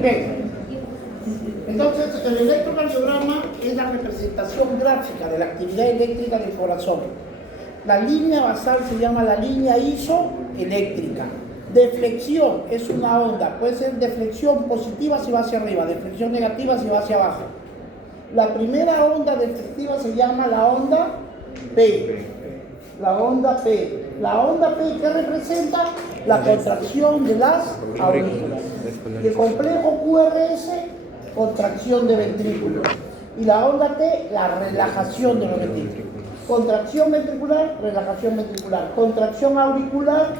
Bien. Entonces, el electrocardiograma es la representación gráfica de la actividad eléctrica del corazón. La línea basal se llama la línea isoeléctrica. Deflexión es una onda, puede ser deflexión positiva si va hacia arriba, deflexión negativa si va hacia abajo. La primera onda deflectiva se llama la onda P. La onda P. La onda P, ¿qué representa? La contracción de las aurículas. Y el complejo QRS, contracción de ventrículos. Y la onda T, la relajación de los ventrículos. Contracción ventricular, relajación ventricular. Contracción auricular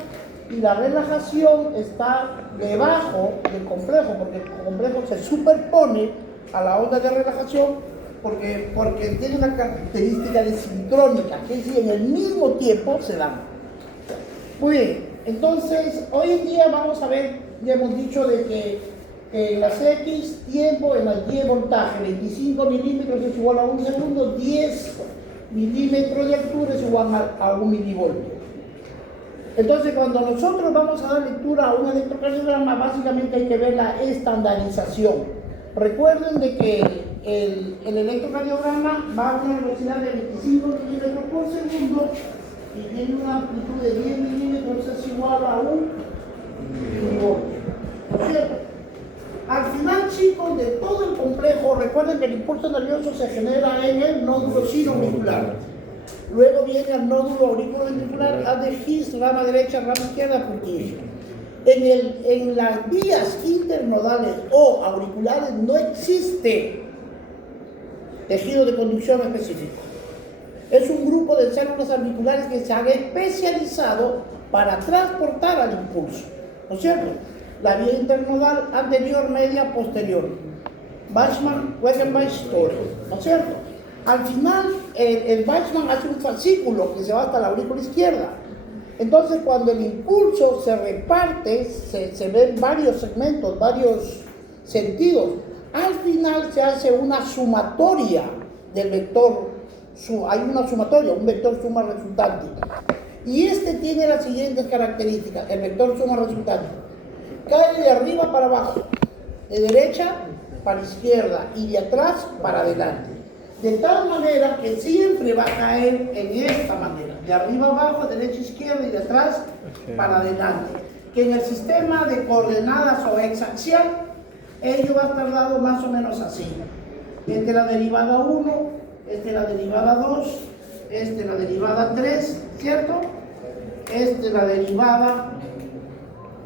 y la relajación está debajo del complejo, porque el complejo se superpone a la onda de relajación porque tiene una característica de sincrónica, que es decir, en el mismo tiempo se dan. Muy bien, entonces hoy en día vamos a ver, ya hemos dicho de que en las X tiempo, en las Y voltaje, 25 milímetros es igual a 1 segundo, 10 milímetros de altura es igual a 1 milivoltio. Entonces, cuando nosotros vamos a dar lectura a un electrocardiograma, básicamente hay que ver la estandarización. Recuerden de que el electrocardiograma va a una velocidad de 25 milímetros por segundo y tiene una amplitud de 10 milímetros, es igual a 1 milivoltio. ¿No es cierto? Al final, chicos, de todo el complejo, recuerden que el impulso nervioso se genera en el nódulo sinoauricular. Luego viene el nódulo auriculoventricular, haz de His, rama derecha, rama izquierda, puntillo. En las vías internodales o auriculares no existe tejido de conducción específico. Es un grupo de células auriculares que se han especializado para transportar al impulso, ¿no es cierto? La vía internodal anterior, media, posterior. Weissman, Wegenbein, Tore, ¿no es cierto? Al final, el Weissman hace un fascículo que se va hasta la aurícula izquierda. Entonces, cuando el impulso se reparte, se ven varios segmentos, varios sentidos. Al final se hace una sumatoria del vector, hay una sumatoria, un vector suma resultante. Y este tiene las siguientes características, el vector suma resultante. Cae de arriba para abajo, de derecha para izquierda y de atrás para adelante. De tal manera que siempre va a caer en esta manera, de arriba abajo, derecha izquierda y de atrás para adelante. Que en el sistema de coordenadas o exaxial, ello va a estar dado más o menos así. Esta es la derivada 1, esta es la derivada 2, esta es la derivada 3, ¿cierto? Esta es la derivada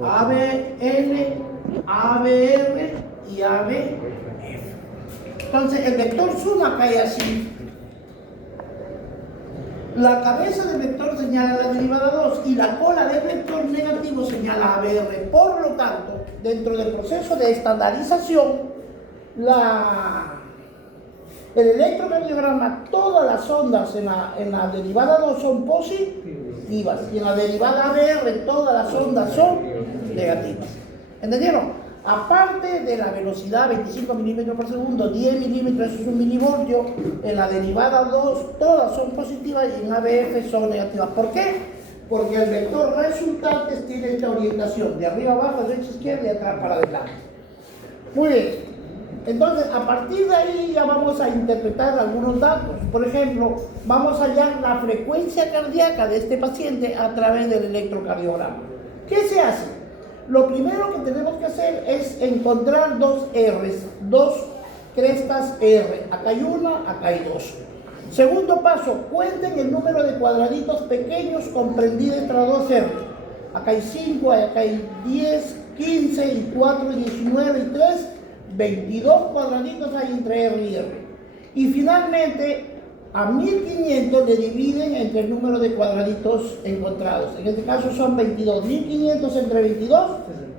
ABN, ABR y ABF. Entonces el vector suma cae así. La cabeza del vector señala la derivada 2 y la cola del vector negativo señala ABR. Por lo tanto, dentro del proceso de estandarización, el electrocardiograma, todas las ondas en la derivada 2 son positivas y en la derivada ABR todas las ondas son negativas. ¿Entendieron? Aparte de la velocidad 25 milímetros por segundo, 10 milímetros es 1 milivoltio, en la derivada 2 todas son positivas y en ABF son negativas. ¿Por qué? Porque el vector resultante tiene esta orientación, de arriba abajo, derecha izquierda y de atrás para adelante. Muy bien. Entonces, a partir de ahí ya vamos a interpretar algunos datos. Por ejemplo, vamos a hallar la frecuencia cardíaca de este paciente a través del electrocardiograma. ¿Qué se hace? Lo primero que tenemos que hacer es encontrar dos R's, dos crestas R. Acá hay una, acá hay dos. Segundo paso, cuenten el número de cuadraditos pequeños comprendidos entre dos R. Acá hay 5, acá hay 10, 15, y 4, 19, y 3, 22 cuadraditos hay entre R y R. Y finalmente, a 1500 le dividen entre el número de cuadraditos encontrados. En este caso son 22. 1500 entre 22,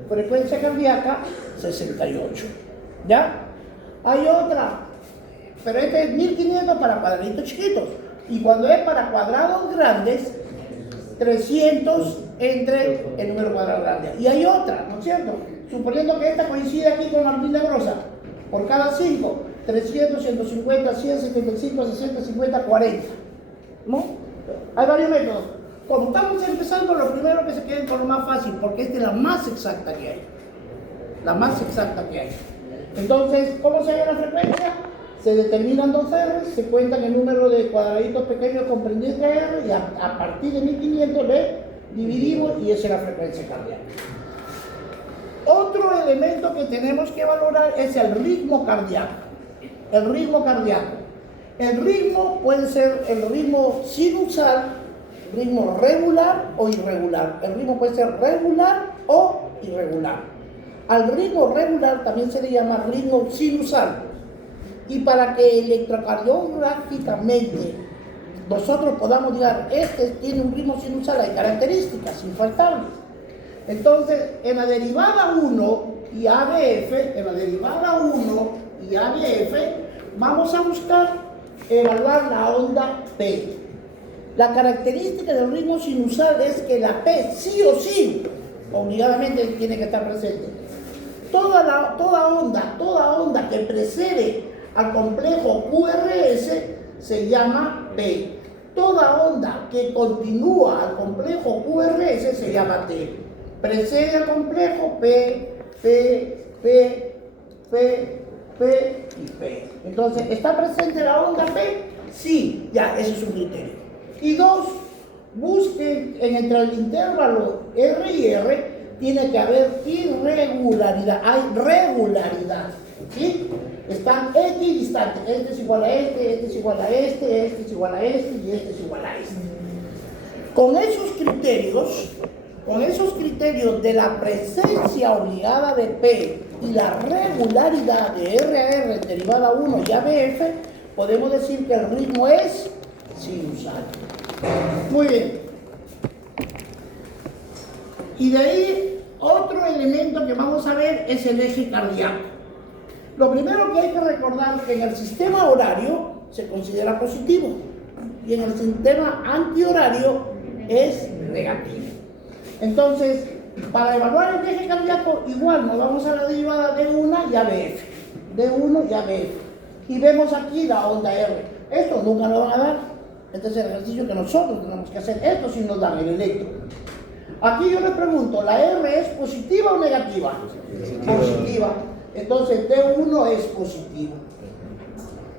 frecuencia cardíaca 68. ¿Ya? Hay otra, pero este es 1500 para cuadraditos chiquitos. Y cuando es para cuadrados grandes, 300 entre el número cuadrado grande. Y hay otra, ¿no es cierto? Suponiendo que esta coincide aquí con la milagrosa, por cada 5. 300, 150, 100, 75, 60, 50, 40. ¿No? Hay varios métodos. Como estamos empezando, lo primero que se queden con lo más fácil, porque esta es la más exacta que hay. La más exacta que hay. Entonces, ¿cómo se halla la frecuencia? Se determinan dos R, se cuentan el número de cuadraditos pequeños comprendidos entre R y a partir de 1500 le dividimos y esa es la frecuencia cardíaca. Otro elemento que tenemos que valorar es el ritmo cardíaco. El ritmo cardíaco. El ritmo puede ser el ritmo sinusal, ritmo regular o irregular. El ritmo puede ser regular o irregular. Al ritmo regular también se le llama ritmo sinusal. Y para que electrocardiográficamente nosotros podamos decir, este tiene un ritmo sinusal, hay características infaltables. Entonces, en la derivada 1 y ABF, vamos a buscar evaluar la onda P. La característica del ritmo sinusal es que la P sí o sí, obligadamente tiene que estar presente. Toda onda que precede al complejo QRS se llama P. Toda onda que continúa al complejo QRS se llama T. Precede al complejo P y P. Entonces, ¿está presente la onda P? Sí, ya, ese es un criterio. Y dos, busquen entre el intervalo R y R, tiene que haber irregularidad, hay regularidad, ¿sí? Están equidistantes, este es igual a este es igual a este es igual a este y este es igual a este. Con esos criterios de la presencia obligada de P y la regularidad de R a R derivada 1 y ABF, podemos decir que el ritmo es sinusal. Muy bien. Y de ahí, otro elemento que vamos a ver es el eje cardíaco. Lo primero que hay que recordar es que en el sistema horario se considera positivo y en el sistema antihorario es negativo. Entonces, para evaluar el eje cardíaco, igual nos vamos a la derivada de 1 y ABF. Y vemos aquí la onda R. Esto nunca nos van a dar. Este es el ejercicio que nosotros tenemos que hacer. Esto sí nos dan el electro. Aquí yo les pregunto, ¿la R es positiva o negativa? Positiva. Entonces D1 es positivo.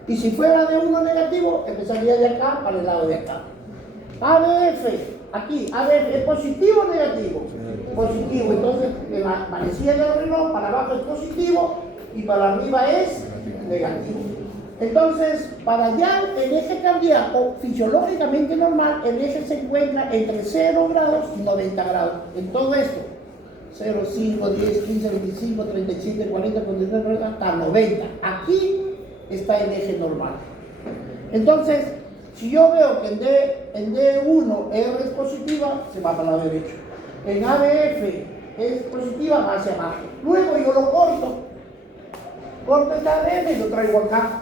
Y si fuera D1 negativo, empezaría de acá para el lado de acá. ABF, aquí, ABF, ¿es positivo o negativo? Positivo. Entonces, en la manecilla del reloj, para abajo es positivo y para arriba es negativo. Entonces, para allá el eje cardíaco, fisiológicamente normal, el eje se encuentra entre 0 grados y 90 grados. En todo esto, 0, 5, 10, 15, 25, 37, 40, 49, hasta 90. Aquí está el eje normal. Entonces, si yo veo que en D1 R es positiva, se va para el lado derecho. En ABF es positiva, va hacia abajo. Luego yo lo corto. Corto esta ABF y lo traigo acá.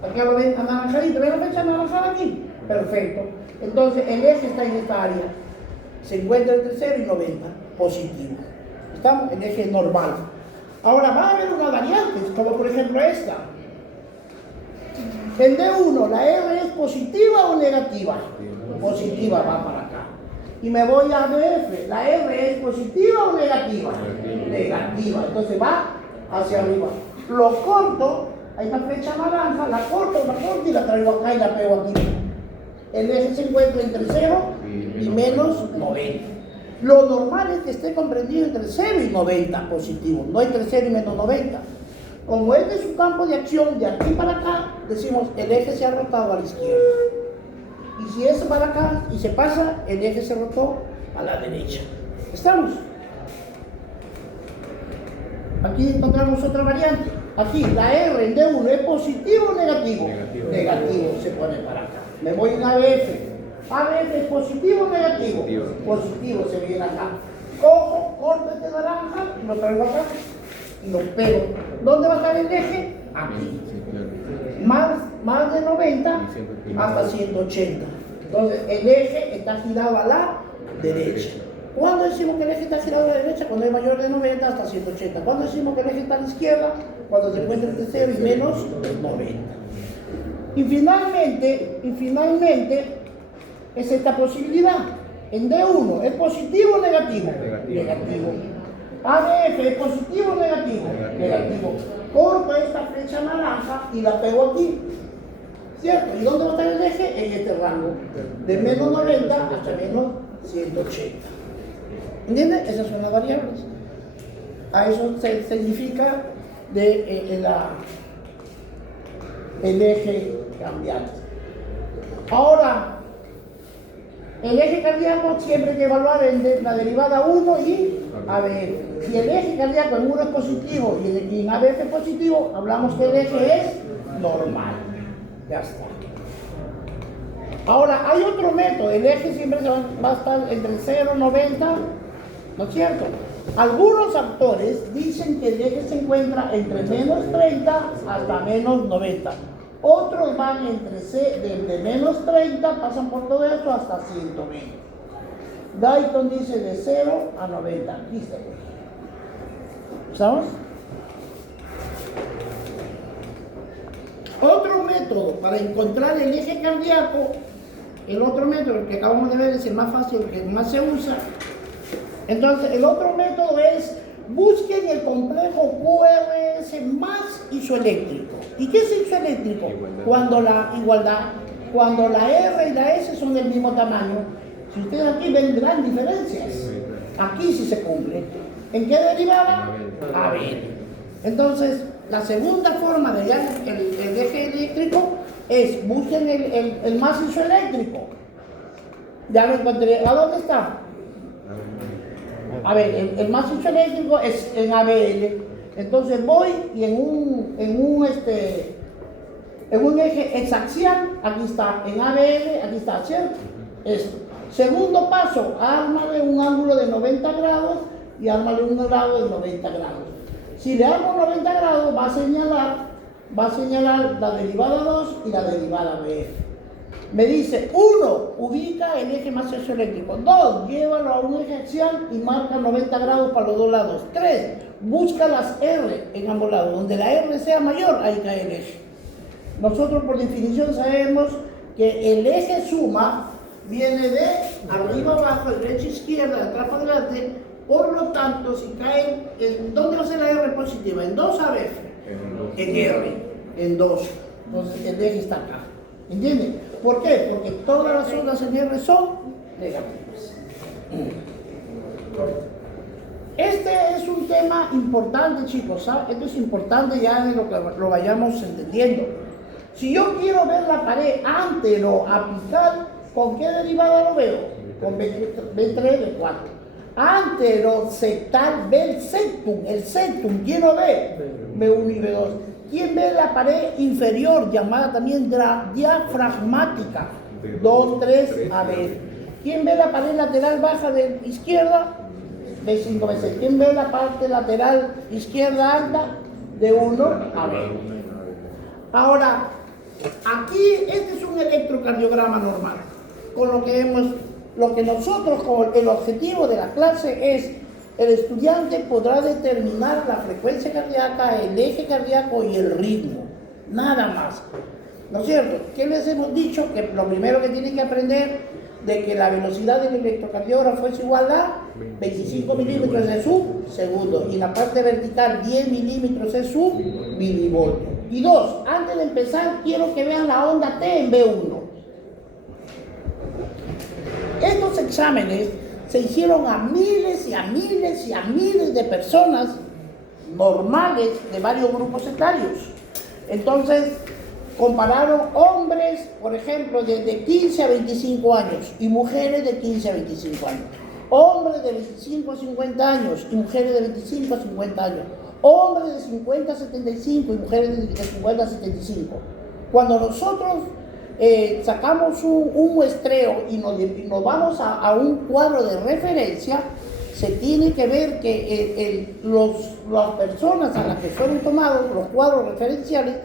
Aquí lo ven anaranjadito. ¿Ven la fecha anaranjada aquí? Perfecto. Entonces, el eje está en esta área. Se encuentra entre 0 y 90. Positivo. Estamos en eje normal. Ahora va a haber unas variantes, como por ejemplo esta. En D1, ¿la R es positiva o negativa? Positiva, va para acá. Y me voy a ABF, ¿la R es positiva o negativa? Negativa. Entonces va hacia arriba. Lo corto, hay una flecha naranja, la corto y la traigo acá y la pego aquí. El eje se encuentra entre 0 y menos 90. Lo normal es que esté comprendido entre 0 y 90 positivo, no entre 0 y menos 90. Como este es un campo de acción de aquí para acá, decimos el eje se ha rotado a la izquierda. Y si es para acá y se pasa, el eje se rotó a la derecha. ¿Estamos? Aquí encontramos otra variante. Aquí, la R en D1 es positivo o negativo? Negativo, se pone para acá. Me voy en ABF. ABF es positivo o negativo? Positivo, se viene acá. Cojo, corto este naranja y lo traigo acá y lo pego. ¿Dónde va a estar el eje? Aquí. Más de 90 hasta 180. Entonces, el eje está girado a la derecha. ¿Cuándo decimos que el eje está girado a la derecha? Cuando es mayor de 90 hasta 180. ¿Cuándo decimos que el eje está a la izquierda? Cuando se encuentra entre 0 y menos 90. Y finalmente es esta posibilidad. En D1, ¿es positivo o negativo? Negativo. ABF, ¿es positivo o negativo? Negativo. Corto esta flecha naranja y la pego aquí. ¿Cierto? ¿Y dónde va a estar el eje? En este rango. De menos 90 hasta menos 180. ¿Entiendes? Esas son las variables. A eso se significa el eje cambiante. Ahora, el eje cardíaco siempre hay que evaluar la derivada 1 y ABF. Si el eje cardíaco en 1 es positivo y en ABF es positivo, hablamos que el eje es normal. Ya está. Ahora, hay otro método. El eje siempre va a estar entre 0 y 90, ¿no es cierto? Algunos autores dicen que el eje se encuentra entre menos 30 hasta menos 90. Otros van desde menos 30, pasan por todo esto hasta 120. Dayton dice de 0 a 90. Aquí está. ¿Sabes? Otro método para encontrar el eje cardíaco, el otro método, el que acabamos de ver, es el más fácil, el que más se usa. Entonces, el otro método es: busquen el complejo QRS más isoeléctrico. ¿Y qué es isoeléctrico? Cuando la R y la S son del mismo tamaño. Si ustedes aquí ven gran diferencias, aquí sí se cumple. ¿En qué derivada? A ver. Entonces, la segunda forma de hallar el eje eléctrico es: busquen el más isoeléctrico. Ya lo encontré. ¿A dónde está? A ver, el más isoeléctrico es en ABL. Entonces voy y en un eje hexaxial, aquí está, en ABL, aquí está, ¿cierto? Esto. Segundo paso, ármale un ángulo de 90 grados y ármale un grado de 90 grados. Si le armo 90 grados, va a señalar la derivada 2 y la derivada BF. Me dice: 1, ubica el eje más isoeléctrico. 2, llévalo a un eje axial y marca 90 grados para los dos lados. 3, busca las R en ambos lados. Donde la R sea mayor, ahí cae el eje. Nosotros por definición sabemos que el eje suma viene de arriba abajo, derecha izquierda, de atrás para adelante. Por lo tanto, si cae, ¿dónde va a ser la R positiva? ¿En 2 ABF? En R, en 2. Entonces el eje está acá. ¿Entienden? ¿Por qué? Porque todas las ondas en R son negativas. Este es un tema importante, chicos, ¿sabes? Esto es importante ya de lo que lo vayamos entendiendo. Si yo quiero ver la pared antero-apical, ¿con qué derivada lo veo? Con B3, B4. Antero-septal, ve el septum, ¿quién lo ve? B1 y B2. ¿Quién ve la pared inferior, llamada también diafragmática? 2, 3, AB. ¿Quién ve la pared lateral baja de izquierda? B5, B6. ¿Quién ve la parte lateral izquierda alta? De 1, AB. Ahora, aquí este es un electrocardiograma normal. Con lo que nosotros, como el objetivo de la clase es: el estudiante podrá determinar la frecuencia cardíaca, el eje cardíaco y el ritmo. Nada más. ¿No es cierto? ¿Qué les hemos dicho? Que lo primero que tienen que aprender de que la velocidad del electrocardiógrafo es igual a 25 milímetros de su segundo. Y en la parte vertical 10 milímetros es su milivoltio. Y 2, antes de empezar quiero que vean la onda T en B1. Estos exámenes se hicieron a miles y a miles y a miles de personas normales de varios grupos etarios. Entonces, compararon hombres, por ejemplo, de 15 a 25 años y mujeres de 15 a 25 años. Hombres de 25 a 50 años y mujeres de 25 a 50 años. Hombres de 50 a 75 y mujeres de 50 a 75. Cuando nosotros sacamos un muestreo y nos vamos a un cuadro de referencia, se tiene que ver que las personas a las que fueron tomados los cuadros referenciales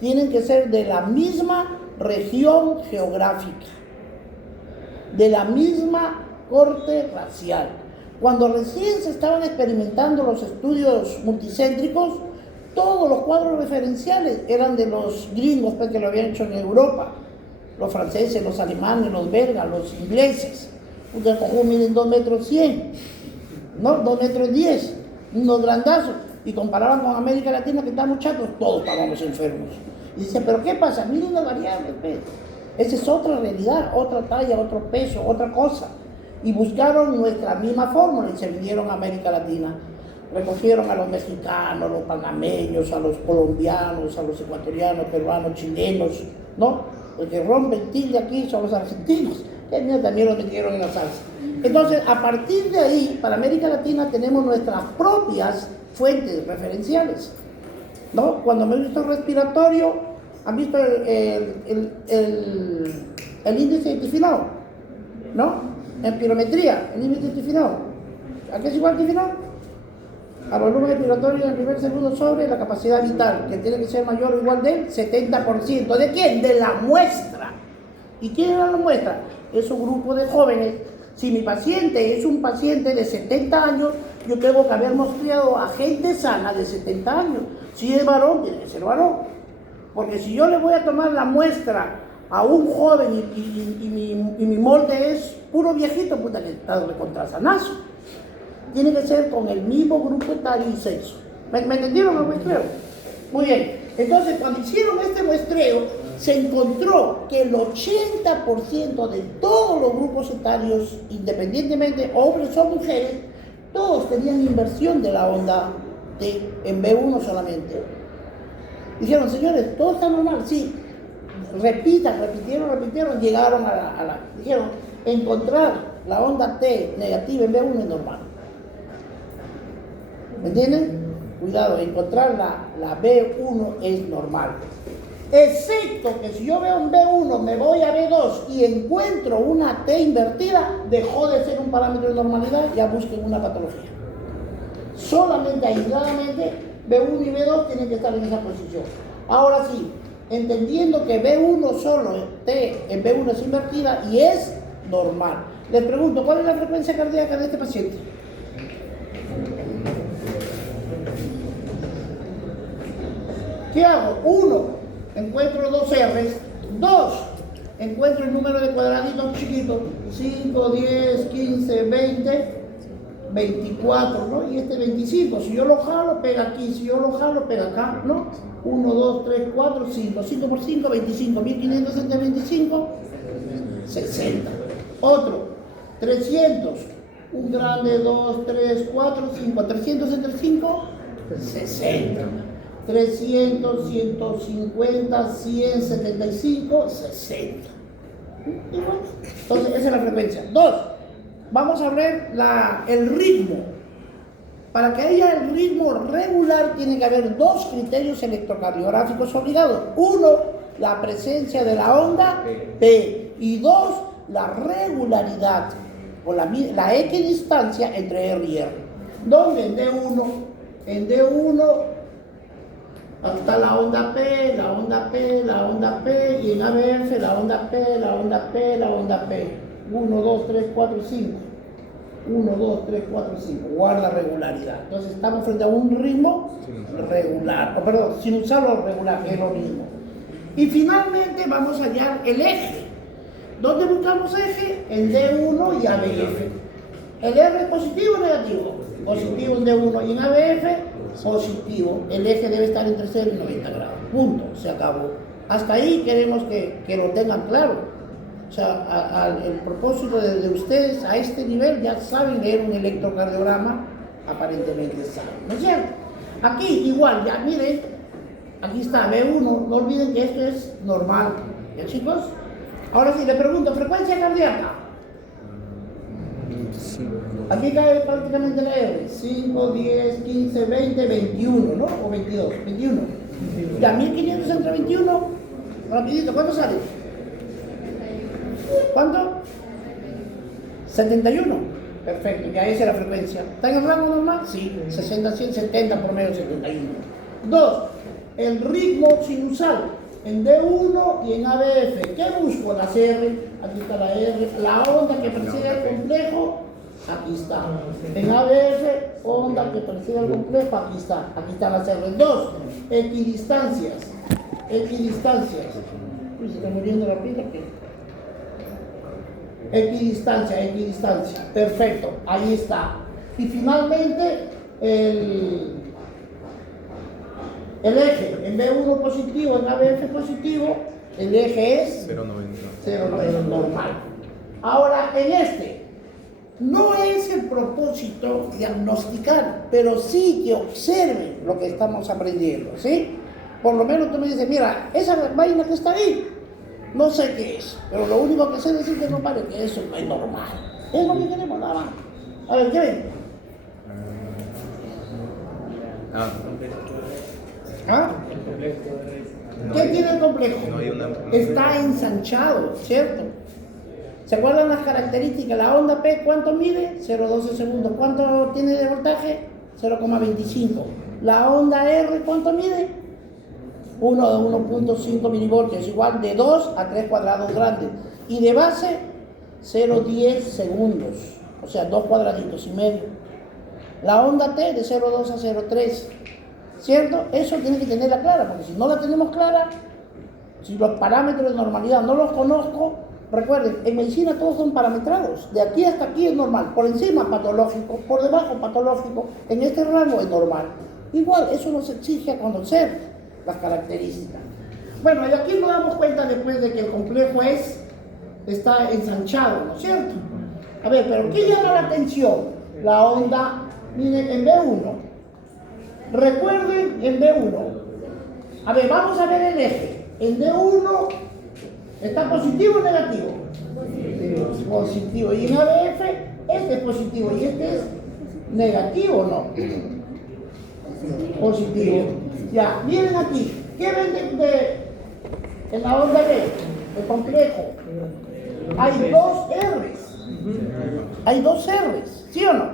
tienen que ser de la misma región geográfica, de la misma corte racial. Cuando recién se estaban experimentando los estudios multicéntricos, todos los cuadros referenciales eran de los gringos, pues, que lo habían hecho en Europa. Los franceses, los alemanes, los belgas, los ingleses. Ustedes cojudos miden 2 metros 100, ¿no? 2 metros 10, unos grandazos. Y comparaban con América Latina, que estamos chatos, todos estábamos enfermos. Y dice, ¿pero qué pasa? Miren las variables, pues. Esa es otra realidad, otra talla, otro peso, otra cosa. Y buscaron nuestra misma fórmula y se vinieron a América Latina. Recogieron a los mexicanos, a los panameños, a los colombianos, a los ecuatorianos, peruanos, chilenos, ¿no? Los que rompen tilde aquí son los argentinos, que también los metieron en la salsa. Entonces, a partir de ahí, para América Latina tenemos nuestras propias fuentes referenciales, ¿no? Cuando me he visto respiratorio, ¿han visto el índice de Tiffinau? ¿No? En pirometría, el índice de Tiffinau. ¿A qué es igual Tiffinau? Al volumen respiratorio en el primer segundo sobre la capacidad vital, que tiene que ser mayor o igual del 70%. ¿De quién? De la muestra. ¿Y quién era la muestra? Es un grupo de jóvenes. Si mi paciente es un paciente de 70 años, yo tengo que haber mostrado a gente sana de 70 años. Si es varón, tiene que ser varón. Porque si yo le voy a tomar la muestra a un joven y mi molde es puro viejito, puta que está recontra sanazo. Tiene que ser con el mismo grupo etario y sexo. ¿Me entendieron el muestreo? Muy bien. Entonces, cuando hicieron este muestreo, se encontró que el 80% de todos los grupos etarios, independientemente hombres o mujeres, todos tenían inversión de la onda T en B1 solamente. Dijeron, señores, todo está normal. Sí, repitieron, llegaron dijeron, encontrar la onda T negativa en B1 es normal. ¿Me entienden? Cuidado, encontrar la B1 es normal. Excepto que si yo veo un B1, me voy a B2 y encuentro una T invertida, dejó de ser un parámetro de normalidad, ya busquen una patología. Solamente aisladamente B1 y B2 tienen que estar en esa posición. Ahora sí, entendiendo que B1 solo, T en B1 es invertida y es normal. Les pregunto, ¿cuál es la frecuencia cardíaca de este paciente? ¿Qué hago? 1, encuentro 2 R's. 2, encuentro el número de cuadraditos chiquitos. 5, 10, 15, 20, 24, ¿no? Y este 25. Si yo lo jalo, pega aquí. Si yo lo jalo, pega acá, ¿no? 1, 2, 3, 4, 5. 5 por 5, 25. 1500 entre 25, 60. Otro, 300. Un grande, 2, 3, 4, 5. 300 entre 5, 60. 300, 150, 100, 75, 60. Entonces, esa es la frecuencia. 2. Vamos a ver el ritmo. Para que haya el ritmo regular, tiene que haber 2 criterios electrocardiográficos obligados. 1, la presencia de la onda P. Y 2, la regularidad o la equidistancia entre R y R. ¿Dónde? En D1 está la onda P, la onda P, la onda P, y en ABF la onda P, la onda P, la onda P. 1, 2, 3, 4, 5. 1, 2, 3, 4, 5. Guarda regularidad. Entonces estamos frente a un ritmo regular, sinusal o regular, que es lo mismo. Y finalmente vamos a hallar el eje. ¿Dónde buscamos eje? En D1 y ABF. ¿El R es positivo o negativo? Positivo en D1 y en ABF, positivo. El eje debe estar entre 0 y 90 grados. Punto. Se acabó. Hasta ahí queremos que lo tengan claro. O sea, el propósito de ustedes a este nivel ya saben leer un electrocardiograma, aparentemente saben, ¿no es cierto? Aquí igual, ya miren, aquí está B1, no olviden que esto es normal, ¿ya chicos? Ahora sí, le pregunto, frecuencia cardíaca. Aquí cae prácticamente la R, 5, 10, 15, 20, 21, ¿no? O 22, 21. Ya, 1500 entre 21, rapidito, ¿cuánto sale? ¿Cuánto? 71. Perfecto, ya esa es la frecuencia. ¿Está en el rango normal? Sí, 60, 100, 70, promedio 71. 2. El ritmo sinusal en D1 y en ABF. ¿Qué busco? Las R, aquí está la R, la onda que precede el complejo Aquí está. En ABF, onda que percibe el complejo, aquí está. Aquí están las R. 2. Equidistancias. Equidistancias. Uy, se está muriendo la pila, ¿qué? Equidistancia, equidistancia. Perfecto, ahí está. Y finalmente, el eje. En B1 positivo, en ABF positivo, el eje es 0,90 normal. Ahora, en este, no es el propósito diagnosticar, pero sí que observen lo que estamos aprendiendo, ¿sí? Por lo menos tú me dices, mira, esa vaina que está ahí, no sé qué es, pero lo único que sé decir que no vale, que eso no es normal. Es lo que queremos, nada más. A ver, ¿qué ven? ¿Ah? ¿Qué tiene el complejo? Está ensanchado, ¿cierto? ¿Se acuerdan las características? La onda P, ¿cuánto mide? 0,12 segundos. ¿Cuánto tiene de voltaje? 0,25. La onda R, ¿cuánto mide? 1,5 milivoltios, igual de 2 a 3 cuadrados grandes. Y de base, 0,10 segundos. O sea, 2 cuadraditos y medio. La onda T de 0,2 a 0,3. ¿Cierto? Eso tiene que tenerla clara, porque si no la tenemos clara, si los parámetros de normalidad no los conozco, recuerden, en medicina todos son parametrados. De aquí hasta aquí es normal. Por encima patológico, por debajo patológico. En este rango es normal. Igual, eso nos exige a conocer las características. Bueno, y aquí nos damos cuenta después de que el complejo está ensanchado, ¿no es cierto? A ver, pero ¿qué llama la atención? La onda, miren, en B1. Recuerden en B1. A ver, vamos a ver el eje. En D1 está positivo o negativo. Positivo. Y en ABF este es positivo y este es negativo, ¿no? Positivo. Ya, miren aquí. ¿Qué ven en la onda B? El complejo. Hay dos R's. Hay dos R's, ¿sí o no?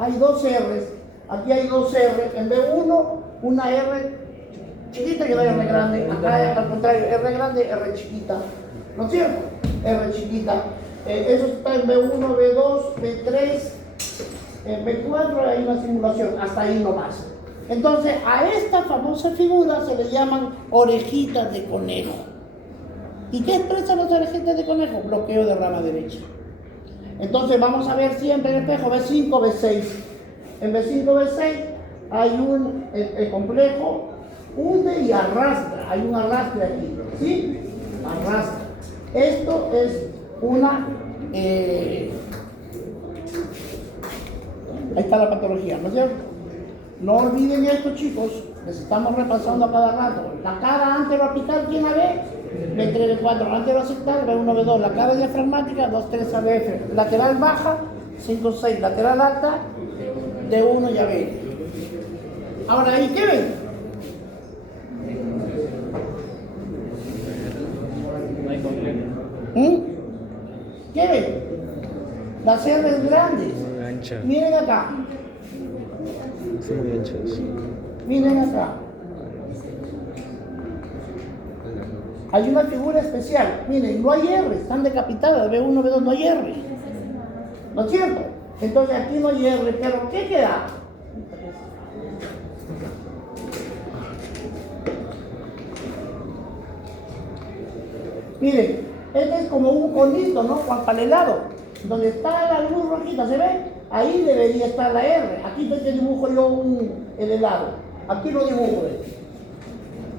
Hay dos R's. Aquí hay dos R. En B1, una R chiquita y una R grande. Acá al contrario, R grande, R chiquita. ¿No es cierto? R chiquita. Eso está en B1, B2, B3, en B4 hay una simulación. Hasta ahí nomás. Entonces, a esta famosa figura se le llaman orejitas de conejo. ¿Y qué expresan las orejitas de conejo? Bloqueo de rama derecha. Entonces, vamos a ver siempre en el espejo B5, B6. En B5, B6 hay el complejo hunde y arrastra. Hay un arrastre aquí, ¿sí? Arrastra. Esto es una... ahí está la patología, ¿no es cierto? No olviden esto, chicos, les estamos repasando a cada rato. La cara anteroapical, ¿quién la ve? B3, B4, anteroaceptal, B1, B2. La cara diafragmática, 2, 3, ABF. Lateral baja, 5, 6. Lateral alta, D1 y AB. Ahora, ¿ahí qué ven? ¿Qué ven? Las R's grandes. Miren acá. Son muy anchas. Miren acá. Hay una figura especial. Miren, no hay R, están decapitadas. B1, B2, no hay R. ¿No es cierto? Entonces aquí no hay R, pero ¿qué queda? Miren, este es como un conito, ¿no? Para el helado. Donde está la luz rojita, ¿se ve? Ahí debería estar la R. Aquí te dibujo yo el helado. Aquí lo dibujo.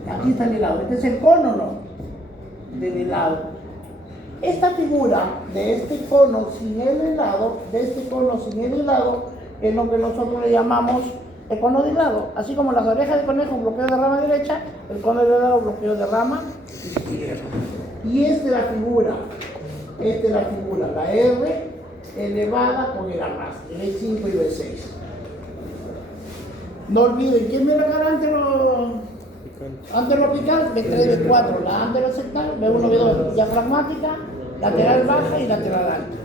Aquí está el helado. Este es el cono, ¿no? Del helado. Esta figura de este cono sin el helado, es lo que nosotros le llamamos el cono de helado. Así como las orejas de conejo, bloqueo de rama derecha, el cono de helado, bloqueo de rama izquierda. Y esta es la figura. La R elevada con el arrastre, B5 y B6. No olviden, ¿quién me la cara anteroapical? B3, B4, la anteroaceptal, B1, B2, diafragmática, lateral baja y lateral alta.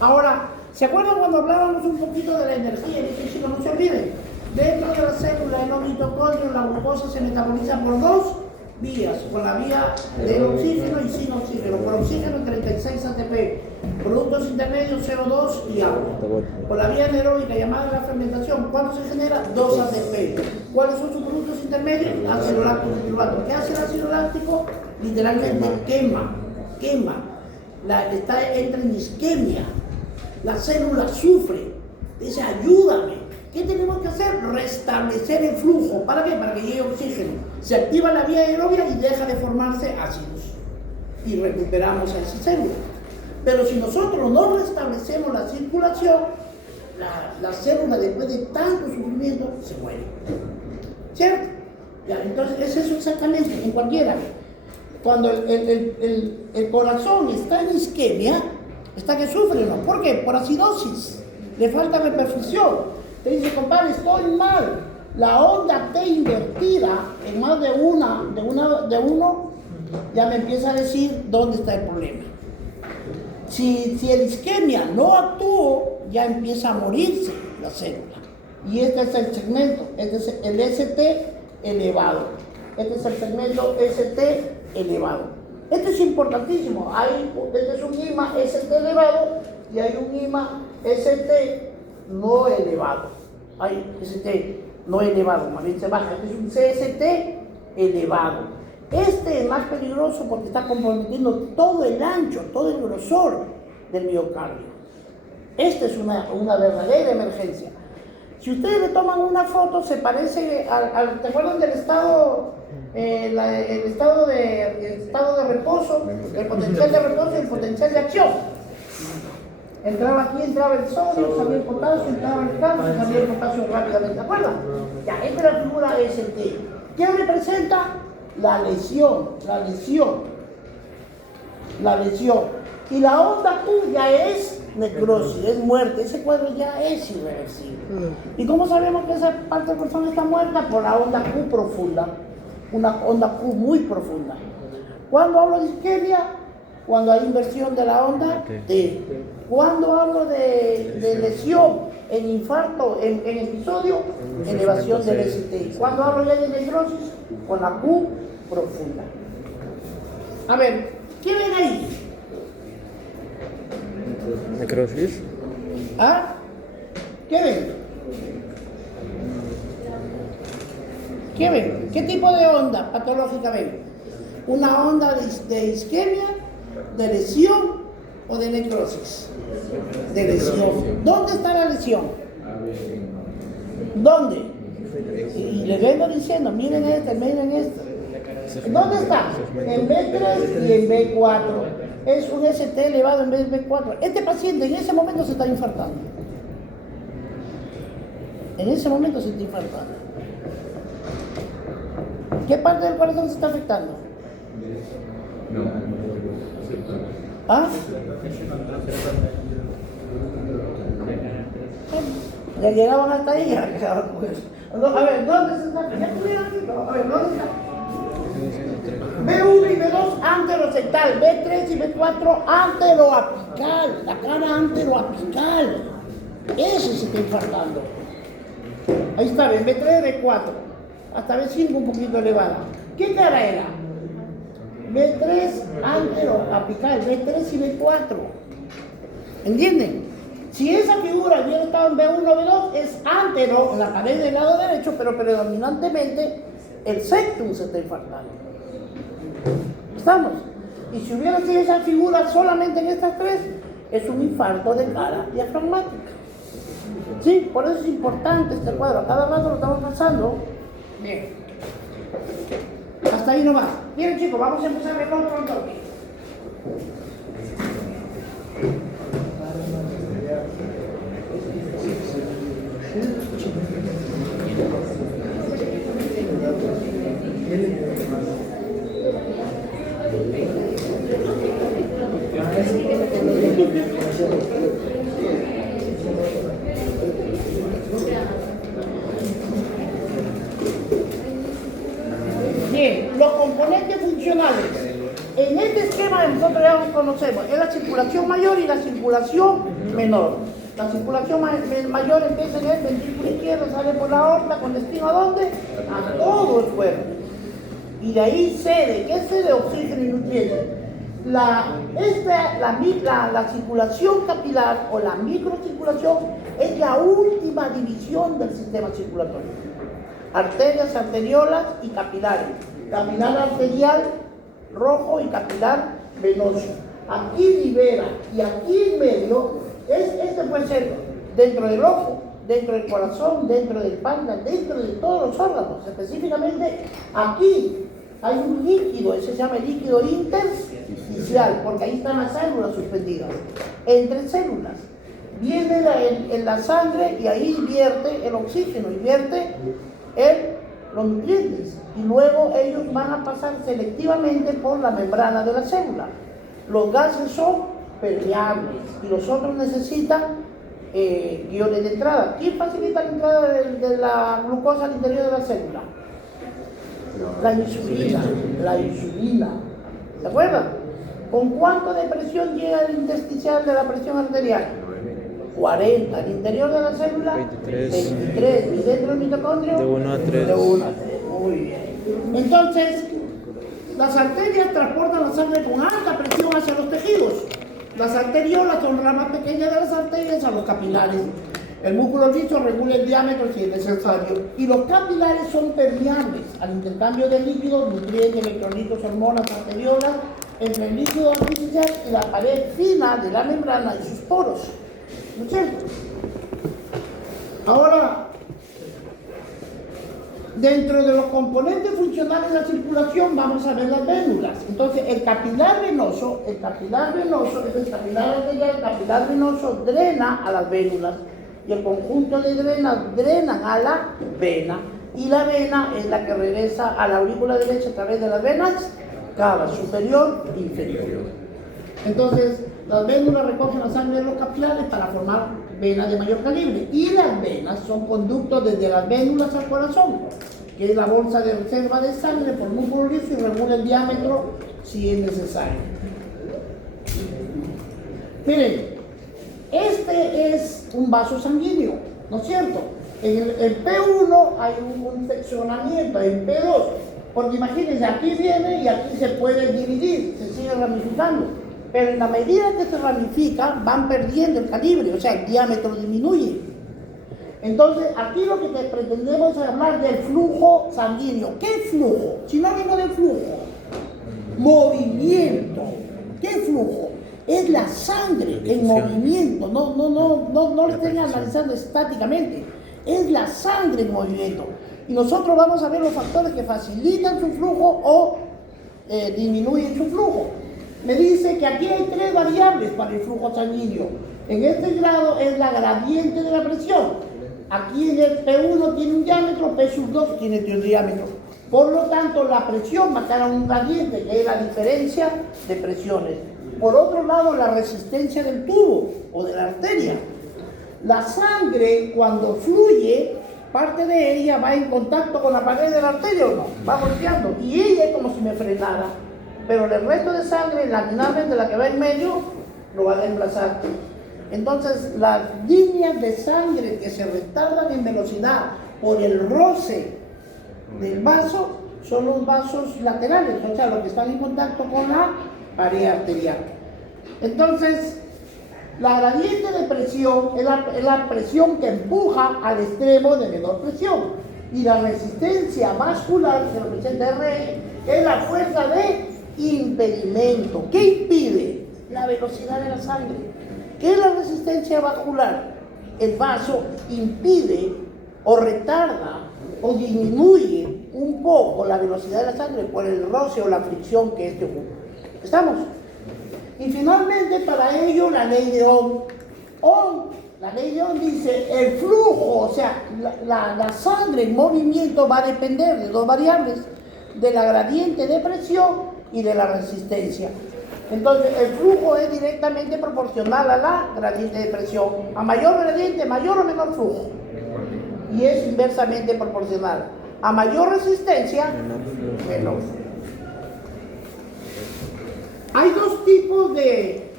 Ahora, ¿se acuerdan cuando hablábamos un poquito de la energía? Dije, chicos, no se olviden, dentro de la célula, en los mitocondrios, la glucosa se metaboliza por dos vías, con la vía del oxígeno y sin oxígeno. Por oxígeno 36 ATP, productos intermedios 0,2 y agua. Por la vía anaeróbica llamada la fermentación, ¿cuánto se genera? 2 ATP. ¿Cuáles son sus productos intermedios? Ácido láctico pirruvato. ¿Qué hace el ácido láctico? Literalmente quema. Entra en isquemia. La célula sufre. Dice, ayúdame. ¿Qué tenemos que hacer? Restablecer el flujo. ¿Para qué? Para que llegue oxígeno. Se activa la vía aerobia y deja de formarse ácidos. Y recuperamos a esa célula. Pero si nosotros no restablecemos la circulación, la célula, después de tanto sufrimiento, se muere. ¿Cierto? Ya, entonces es eso exactamente, en cualquiera. Cuando el corazón está en isquemia, está que sufre, ¿no? ¿Por qué? Por acidosis. Le falta reperfusión. Te dice, compadre, estoy mal. La onda T invertida en más de uno, ya me empieza a decir dónde está el problema. Si el isquemia no actuó, ya empieza a morirse la célula. Y este es el segmento, este es el ST elevado. Este es el segmento ST elevado. Este es importantísimo. Este es un IMA ST elevado y hay un IMA ST no elevado. Hay ST no elevado, más bien se baja. Este es un CST elevado. Este es más peligroso porque está comprometiendo todo el ancho, todo el grosor del miocardio. Esta es una verdadera emergencia. Si ustedes le toman una foto, se parece ¿te acuerdan del estado, el estado de reposo, el potencial de reposo y el potencial de acción? Entraba aquí, entraba el sodio, salía el potasio, entraba el calcio, salía el potasio rápidamente, ¿de acuerdo? Ya, esta es la figura ST. ¿Qué representa? La lesión. Y la onda Q ya es necrosis, es muerte. Ese cuadro ya es irreversible. ¿Y cómo sabemos que esa parte de la persona está muerta? Por la onda Q profunda, una onda Q muy profunda. ¿Cuándo hablo de isquemia? Cuando hay inversión de la onda T. Cuando hablo de lesión, en infarto, en episodio, elevación del ST. Cuando hablo ya de necrosis, con la Q profunda. A ver, ¿qué ven ahí? Necrosis. ¿Ah? ¿Qué ven? ¿Qué ven? ¿Qué tipo de onda patológica ven? ¿Una onda de isquemia, de lesión o de necrosis? De lesión. ¿Dónde está la lesión? ¿Dónde? Y les vengo diciendo, miren este. ¿Dónde está? En B3 y en B4. Es un ST elevado en vez de B4. Este paciente en ese momento se está infartando. ¿Qué parte del corazón se está afectando? ¿Ah? Ya llegaban hasta ahí. A ver, ¿dónde se está? Ya tuvieron aquí. A ver, ¿dónde está? B1 y B2 anterosectal, B3 y B4 anteroapical, la cara anteroapical. Ese se está infartando. Ahí está, ven, B3, B4, hasta B5 un poquito elevada. ¿Qué cara era? B3 anteroapical, B3 y B4. ¿Entienden? Si esa figura hubiera estado en B1 o B2, es antero, en la pared del lado derecho, pero predominantemente el septum se está infartando. ¿Estamos? Y si hubiera sido esa figura solamente en estas tres, es un infarto de cara diafragmática. Sí, por eso es importante este cuadro. A cada rato lo estamos pasando. Bien. Hasta ahí nomás. Bien, chicos, vamos a empezar a ver otro toque. Bien, los componentes funcionales. En este esquema nosotros ya los conocemos, es la circulación mayor y la circulación menor. La circulación mayor empieza en el ventrículo izquierdo, sale por la aorta, con destino ¿a dónde? A todo el cuerpo. Y de ahí cede. ¿Qué cede? Oxígeno y nutrientes. La circulación capilar o la microcirculación es la última división del sistema circulatorio. Arterias, arteriolas y capilares. Capilar arterial rojo y capilar venoso. Aquí libera y aquí en medio, este puede ser dentro del ojo, dentro del corazón, dentro del páncreas, dentro de todos los órganos. Específicamente aquí hay un líquido, ese se llama el líquido intersticial, porque ahí están las células suspendidas. Entre células viene en la sangre y ahí vierte el oxígeno y vierte los nutrientes. Y luego ellos van a pasar selectivamente por la membrana de la célula. Los gases son permeables y los otros necesitan iones de entrada. ¿Quién facilita la entrada de la glucosa al interior de la célula? La insulina. ¿Se acuerdan? ¿Con cuánto de presión llega el intersticial de la presión arterial? 40. ¿El interior de la célula? 23. ¿Y dentro del mitocondrio? De 1 a 3. De 1 a 3. Muy bien. Entonces, las arterias transportan la sangre con alta presión hacia los tejidos. Las arteriolas son ramas pequeñas de las arterias a los capilares. El músculo liso regula el diámetro si es necesario. Y los capilares son permeables al intercambio de líquidos, nutrientes, electrolitos, hormonas, arteriolas, entre el líquido artificial y la pared fina de la membrana y sus poros. ¿No es cierto? Ahora, dentro de los componentes funcionales de la circulación vamos a ver las vénulas. Entonces, el capilar venoso, es el capilar arterial, el capilar venoso drena a las vénulas y el conjunto de drenas drenan a la vena. Y la vena es la que regresa a la aurícula derecha a través de las venas cava superior e inferior. Entonces, las vénulas recogen la sangre de los capilares para formar venas de mayor calibre. Y las venas son conductos desde las vénulas al corazón, que es la bolsa de reserva de sangre por músculo liso y regula el diámetro si es necesario. Miren, este es un vaso sanguíneo, ¿no es cierto? En el P1 hay un seccionamiento, en P2, porque imagínense, aquí viene y aquí se puede dividir, se sigue ramificando. Pero en la medida que se ramifica, van perdiendo el calibre, o sea, el diámetro disminuye. Entonces, aquí lo que pretendemos es hablar del flujo sanguíneo. ¿Qué es flujo? Sinónimo de flujo. Movimiento. ¿Qué es flujo? Es la sangre en movimiento. No lo estén analizando estáticamente. Es la sangre en movimiento. Y nosotros vamos a ver los factores que facilitan su flujo o disminuyen su flujo. Me dice que aquí hay 3 variables para el flujo sanguíneo. En este grado es la gradiente de la presión. Aquí en el P1 tiene un diámetro, P2 tiene otro diámetro. Por lo tanto, la presión va a estar a un gradiente, que es la diferencia de presiones. Por otro lado, la resistencia del tubo o de la arteria. La sangre, cuando fluye, parte de ella va en contacto con la pared de la arteria, ¿o no? Va golpeando. Y ella es como si me frenara. Pero el resto de sangre, laminarmente la que va en medio, lo va a desplazar. Entonces, las líneas de sangre que se retardan en velocidad por el roce del vaso son los vasos laterales, o sea, los que están en contacto con la pared arterial. Entonces, la gradiente de presión es la presión que empuja al extremo de menor presión. Y la resistencia vascular, que representa RE, es la fuerza de impedimento. ¿Qué impide? La velocidad de la sangre. ¿Qué es la resistencia vascular? El vaso impide o retarda o disminuye un poco la velocidad de la sangre por el roce o la fricción que este ocurre. ¿Estamos? Y finalmente, para ello, la ley de Ohm. La ley de Ohm dice, el flujo, o sea, la sangre en movimiento va a depender de 2 variables, de la gradiente de presión y de la resistencia. Entonces, el flujo es directamente proporcional a la gradiente de presión. A mayor gradiente, mayor o menor flujo. Y es inversamente proporcional. A mayor resistencia, menor. Hay 2 tipos de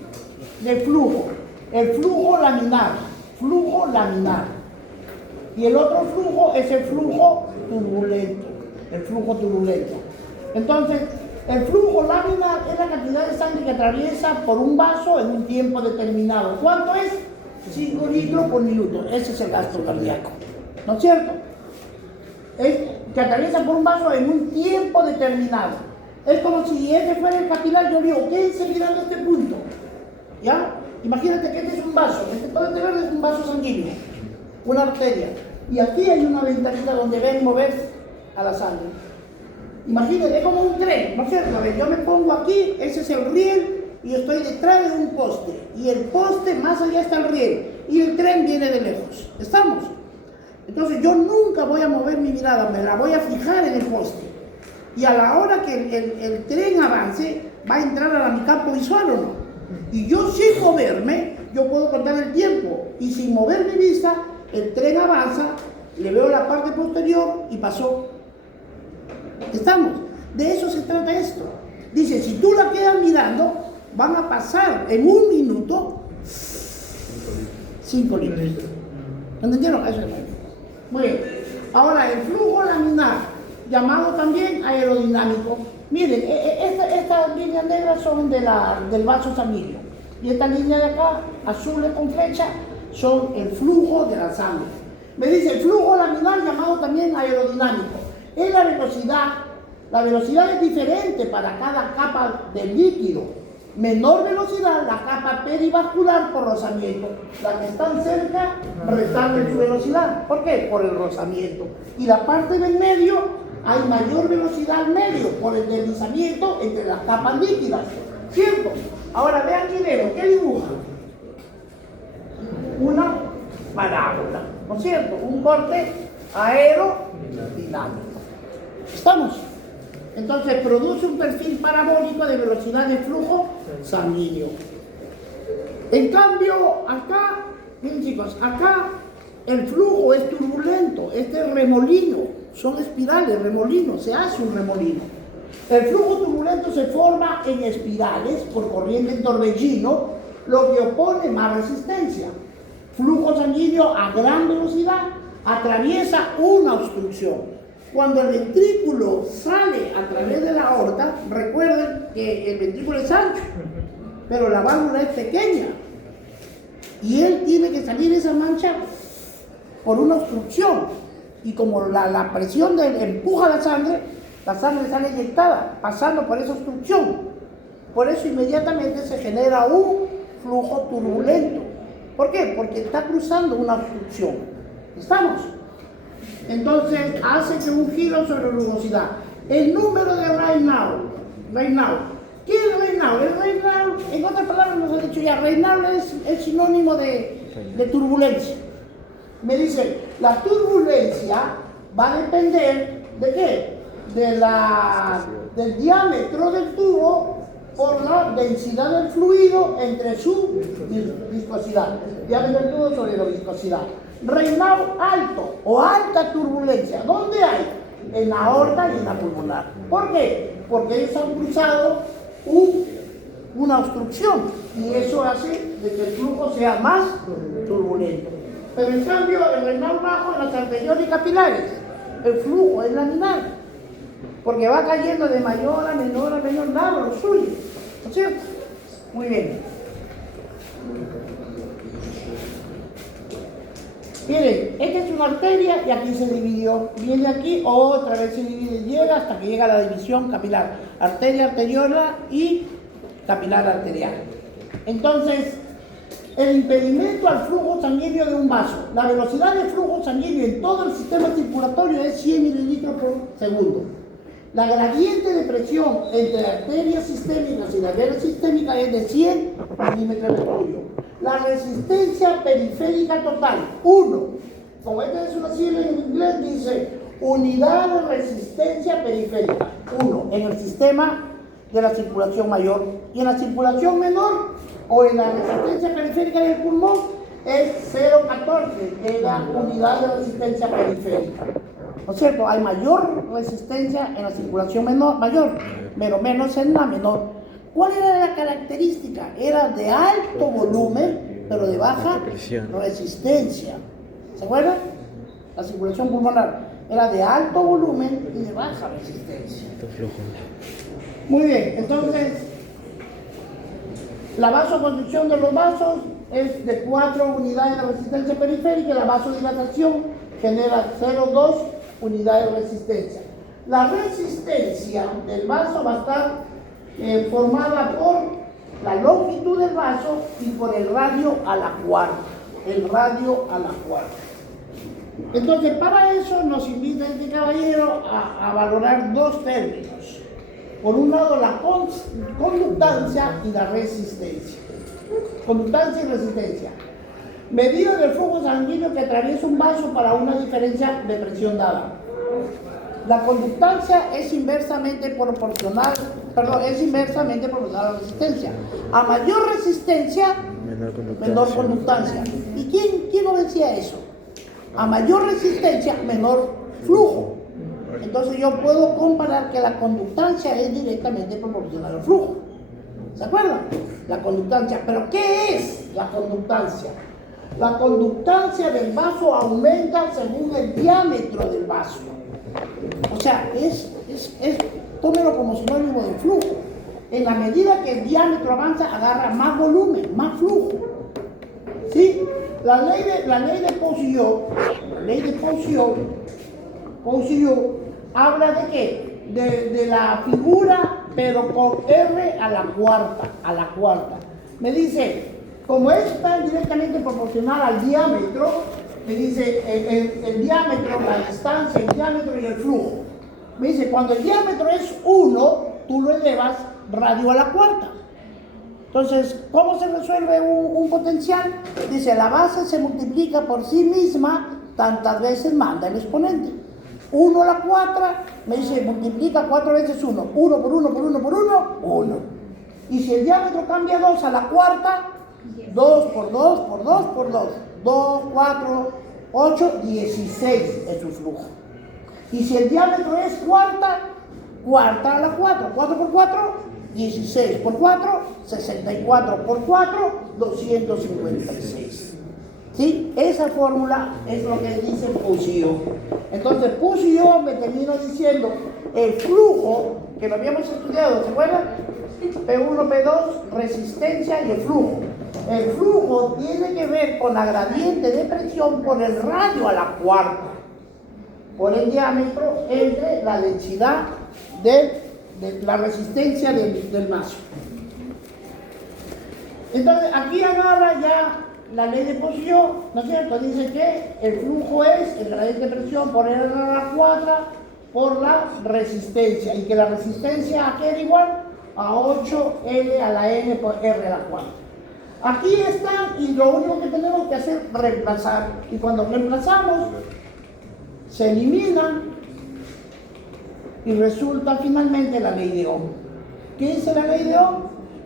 flujo. El flujo laminar. Y el otro flujo es el flujo turbulento. Entonces, el flujo laminar es la cantidad de sangre que atraviesa por un vaso en un tiempo determinado. ¿Cuánto es? 5 litros por minuto. Ese es el gasto cardíaco. ¿No es cierto? Es que atraviesa por un vaso en un tiempo determinado. Es como si ese fuera el capilar. Yo digo, quédense mirando este punto. ¿Ya? Imagínate que este es un vaso. Este puede verde es un vaso sanguíneo. Una arteria. Y aquí hay una ventanita donde ven moverse a la sangre. Imagínate, es como un tren, ¿no es cierto? A ver, yo me pongo aquí, ese es el riel, y estoy detrás de un poste. Y el poste, más allá está el riel. Y el tren viene de lejos. ¿Estamos? Entonces yo nunca voy a mover mi mirada, me la voy a fijar en el poste. Y a la hora que el tren avance, va a entrar a mi campo visual o no. Y yo sin moverme, yo puedo contar el tiempo. Y sin mover mi vista, el tren avanza, le veo la parte posterior y pasó. ¿Estamos? De eso se trata esto. Dice, si tú la quedas mirando, van a pasar en un minuto 5 litros. ¿Entendieron? Eso es bueno. Muy bien. Ahora, el flujo laminar, llamado también aerodinámico. Miren, estas líneas negras son del vaso sanguíneo. Y esta línea de acá, azules con flecha, son el flujo de la sangre. Me dice, el flujo laminar, llamado también aerodinámico. Es la velocidad. La velocidad es diferente para cada capa del líquido. Menor velocidad, la capa perivascular por rozamiento. Las que están cerca retardan su velocidad. ¿Por qué? Por el rozamiento. Y la parte del medio, hay mayor velocidad al medio por el deslizamiento entre las capas líquidas. ¿Cierto? Ahora vean primero, ¿qué dibuja? Una parábola, ¿no es cierto? Un corte aerodinámico. ¿Estamos? Entonces produce un perfil parabólico de velocidad de flujo sanguíneo. En cambio, acá, miren chicos, acá el flujo es turbulento, este es remolino, son espirales, remolinos, se hace un remolino. El flujo turbulento se forma en espirales por corriente en torbellino, lo que opone más resistencia. Flujo sanguíneo a gran velocidad atraviesa una obstrucción. Cuando el ventrículo sale a través de la aorta, recuerden que el ventrículo es ancho, pero la válvula es pequeña. Y él tiene que salir esa mancha por una obstrucción. Y como la presión empuja la sangre sale eyectada, pasando por esa obstrucción. Por eso inmediatamente se genera un flujo turbulento. ¿Por qué? Porque está cruzando una obstrucción. ¿Estamos? Entonces hace que un giro sobre rugosidad. El número de Raynaud. ¿Qué es Raynaud? El Raynaud, en otras palabras nos ha dicho ya, Raynaud es sinónimo de turbulencia. Me dice, la turbulencia va a depender ¿de qué? Del diámetro del tubo por la densidad del fluido entre su viscosidad. Diámetro del tubo sobre la viscosidad. Raynaud alto o alta turbulencia. ¿Dónde hay? En la aorta y en la pulmonar. ¿Por qué? Porque ellos han cruzado una obstrucción y eso hace de que el flujo sea más turbulento. Pero en cambio, el Raynaud bajo en las arteriolas y capilares, el flujo es laminar, porque va cayendo de mayor a menor, nada, lo suyo. ¿No es cierto? Muy bien. Miren, esta es una arteria y aquí se dividió. Viene aquí, otra vez se divide, llega hasta que llega a la división capilar. Arteria arteriola y capilar arterial. Entonces, el impedimento al flujo sanguíneo de un vaso. La velocidad de flujo sanguíneo en todo el sistema circulatorio es 100 mililitros por segundo. La gradiente de presión entre arterias sistémicas y las venas sistémicas es de 100 milímetros de mercurio. La resistencia periférica total, 1. Como esta es una sigla en inglés, dice unidad de resistencia periférica, 1, en el sistema de la circulación mayor. Y en la circulación menor, o en la resistencia periférica del pulmón, es 0,14, que es la unidad de resistencia periférica. ¿No es cierto? Hay mayor resistencia en la circulación mayor, pero menos en la menor. ¿Cuál era la característica? Era de alto volumen, pero de baja resistencia. ¿Se acuerdan? La circulación pulmonar. era de alto volumen y de baja resistencia. Está flojo. Muy bien, entonces la vasoconstricción de los vasos es de 4 unidades de resistencia periférica y la vasodilatación genera 0,2 unidades de resistencia. La resistencia del vaso va a estar formada por la longitud del vaso y por el radio a la cuarta. El radio a la cuarta. Entonces, para eso nos invita este caballero a valorar dos términos. Por un lado, la conductancia y la resistencia. Conductancia y resistencia. Medida del flujo sanguíneo que atraviesa un vaso para una diferencia de presión dada. La conductancia es inversamente proporcional a la resistencia. A mayor resistencia, menor conductancia. ¿Y quién nos decía eso? A mayor resistencia, menor flujo. Entonces yo puedo comparar que la conductancia es directamente proporcional al flujo. ¿Se acuerdan? La conductancia. ¿Pero qué es la conductancia? La conductancia del vaso aumenta según el diámetro del vaso. O sea, tómelo como sinónimo de flujo. En la medida que el diámetro avanza, agarra más volumen, más flujo. ¿Sí? La ley de Poisson habla de qué? De la figura, pero con R a la cuarta. Me dice, como está directamente proporcional al diámetro, me dice el diámetro, la distancia, el diámetro y el flujo. Me dice, cuando el diámetro es 1, tú lo elevas radio a la cuarta. Entonces, ¿cómo se resuelve un potencial? Dice, la base se multiplica por sí misma tantas veces manda el exponente. 1 a la cuarta, me dice, multiplica 4 veces 1. 1 por 1 por 1 por 1, 1. Y si el diámetro cambia 2 a la cuarta, 2 por 2 por 2 por 2. 2, 4, 8, 16 es su flujo. Y si el diámetro es cuarta a la 4. 4 por 4, 16 por 4, 64 por 4, 256. ¿Sí? Esa fórmula es lo que dice Poisson. Entonces, Poisson me termino diciendo el flujo, que lo habíamos estudiado, ¿se acuerdan? P1, P2, resistencia y el flujo. El flujo tiene que ver con la gradiente de presión por el radio a la cuarta, por el diámetro entre la densidad de la resistencia del vaso. Entonces, aquí agarra ya la ley de Poisson, ¿no es cierto? Dice que el flujo es el gradiente de presión por R a la cuarta por la resistencia, y que la resistencia ¿a qué era igual? A 8L a la N por R a la cuarta. Aquí está, y lo único que tenemos que hacer es reemplazar. Y cuando reemplazamos, se elimina y resulta finalmente la ley de Ohm. ¿Qué dice la ley de Ohm?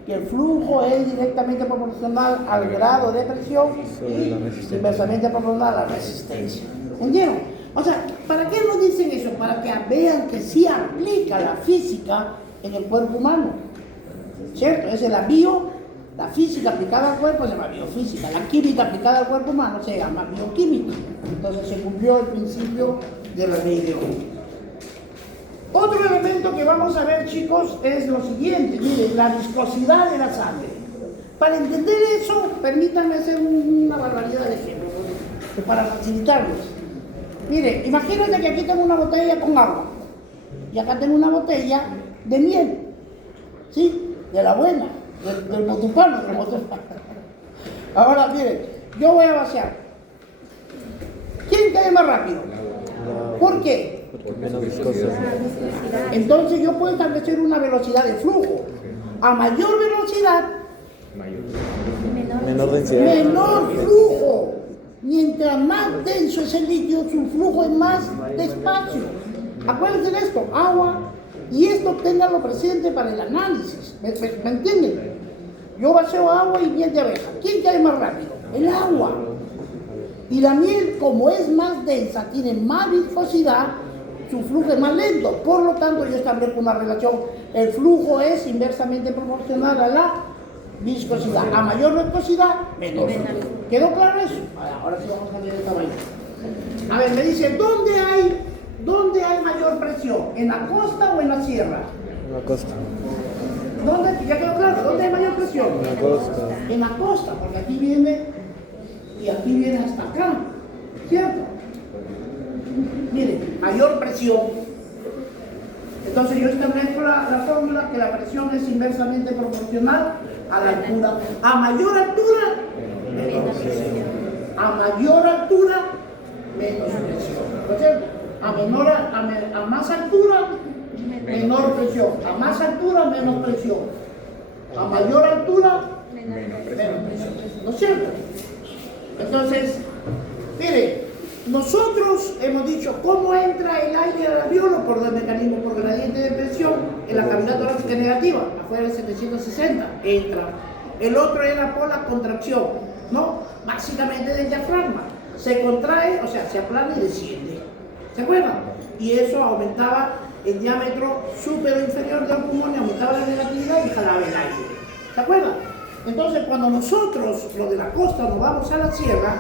Que el flujo es directamente proporcional al grado de presión y inversamente proporcional a la resistencia. ¿Entendieron? O sea, ¿para qué nos dicen eso? Para que vean que sí aplica la física en el cuerpo humano. ¿Cierto? Esa es la física aplicada al cuerpo se llama biofísica, la química aplicada al cuerpo humano se llama bioquímica. Entonces se cumplió el principio de la ley de Ohm. Otro elemento que vamos a ver, chicos, es lo siguiente. Miren, la viscosidad de la sangre. Para entender eso, permítanme hacer una barbaridad de ejemplos para facilitarlos. Miren, imagínense que aquí tengo una botella con agua y acá tengo una botella de miel, ¿sí? De la buena, del motupano, Ahora, miren, yo voy a vaciar. ¿Quién cae más rápido? ¿Por qué? Menos viscosa. Entonces yo puedo establecer una velocidad de flujo. A mayor velocidad, Menor densidad. menor flujo. Mientras más denso es el líquido, su flujo es más despacio. Acuérdense de esto, agua, y esto ténganlo presente para el análisis. ¿Me entienden? Yo vacío agua y miel de abeja. ¿Quién cae más rápido? El agua. Y la miel, como es más densa, tiene más viscosidad, su flujo es más lento. Por lo tanto, yo establezco una relación. El flujo es inversamente proporcional a la viscosidad. A mayor viscosidad, menor. ¿Quedó claro eso? Ahora sí vamos a cambiar esta vaina. A ver, me dice, ¿dónde hay ¿dónde hay mayor presión? ¿En la costa o en la sierra? En la costa. ¿Dónde? Ya quedó claro, ¿dónde hay mayor presión? En la costa. En la costa, porque aquí viene y aquí viene hasta acá, ¿cierto? Miren, mayor presión. Entonces yo establezco la fórmula que la presión es inversamente proporcional a la altura. A mayor altura, menor presión. A mayor altura, menos presión. ¿No es cierto? A más altura, menor presión. A más altura, menos presión. A mayor altura, menos presión. ¿No es cierto? Entonces, mire, nosotros hemos dicho cómo entra el aire al alveolo por el mecanismo por gradiente de presión en la cavidad torácica negativa, afuera de 760, entra. El otro era por la contracción, ¿no? Básicamente del diafragma. Se contrae, o sea, se aplana y desciende. ¿Se acuerdan? Y eso aumentaba el diámetro superior o inferior del pulmón, aumentaba la negatividad y jalaba el aire. ¿Se acuerdan? Entonces, cuando nosotros, los de la costa, nos vamos a la sierra,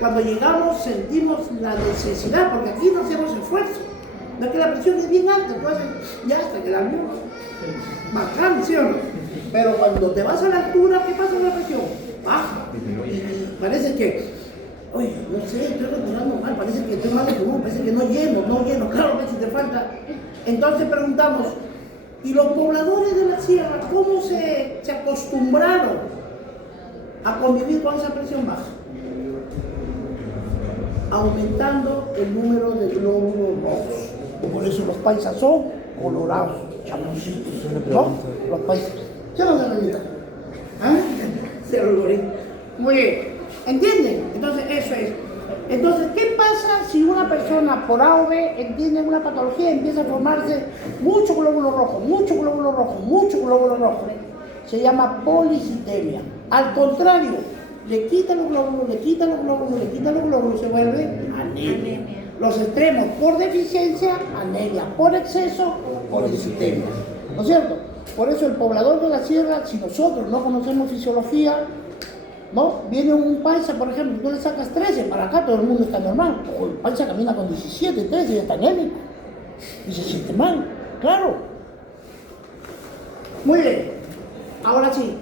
cuando llegamos sentimos la necesidad, porque aquí no hacemos esfuerzo. No es que la presión es bien alta, entonces ya hasta que el avión bacán, ¿sí o no? Pero cuando te vas a la altura, ¿qué pasa con la presión? Baja. Y parece que, oye, no sé, estoy respirando mal, parece que estoy mal de pulmón, parece que no lleno, claro que si te falta. Entonces preguntamos, ¿y los pobladores de la sierra cómo se acostumbraron a convivir con esa presión baja? Aumentando el número de glóbulos rojos. Por eso los paisas son colorados, chamoncitos, ¿no? Los paisas. ¿Se lo dan? ¿Ah? Se lo logré. Muy bien. ¿Entienden? Entonces, eso es. Entonces, ¿qué pasa si una persona por A o B entiende una patología y empieza a formarse mucho glóbulo rojo, mucho glóbulo rojo, mucho glóbulo rojo? Se llama policitemia. Al contrario, le quitan los glóbulos, le quitan los glóbulos, le quitan los glóbulos, se vuelve anemia. Los extremos, por deficiencia, anemia. Por exceso, policitemia. ¿No es cierto? Por eso el poblador de la sierra, si nosotros no conocemos fisiología, ¿no? Viene un paisa, por ejemplo, tú le sacas 13, para acá todo el mundo está normal. O el paisa camina con 17, 13 y está anémico. Y se siente mal, claro. Muy bien, ahora sí.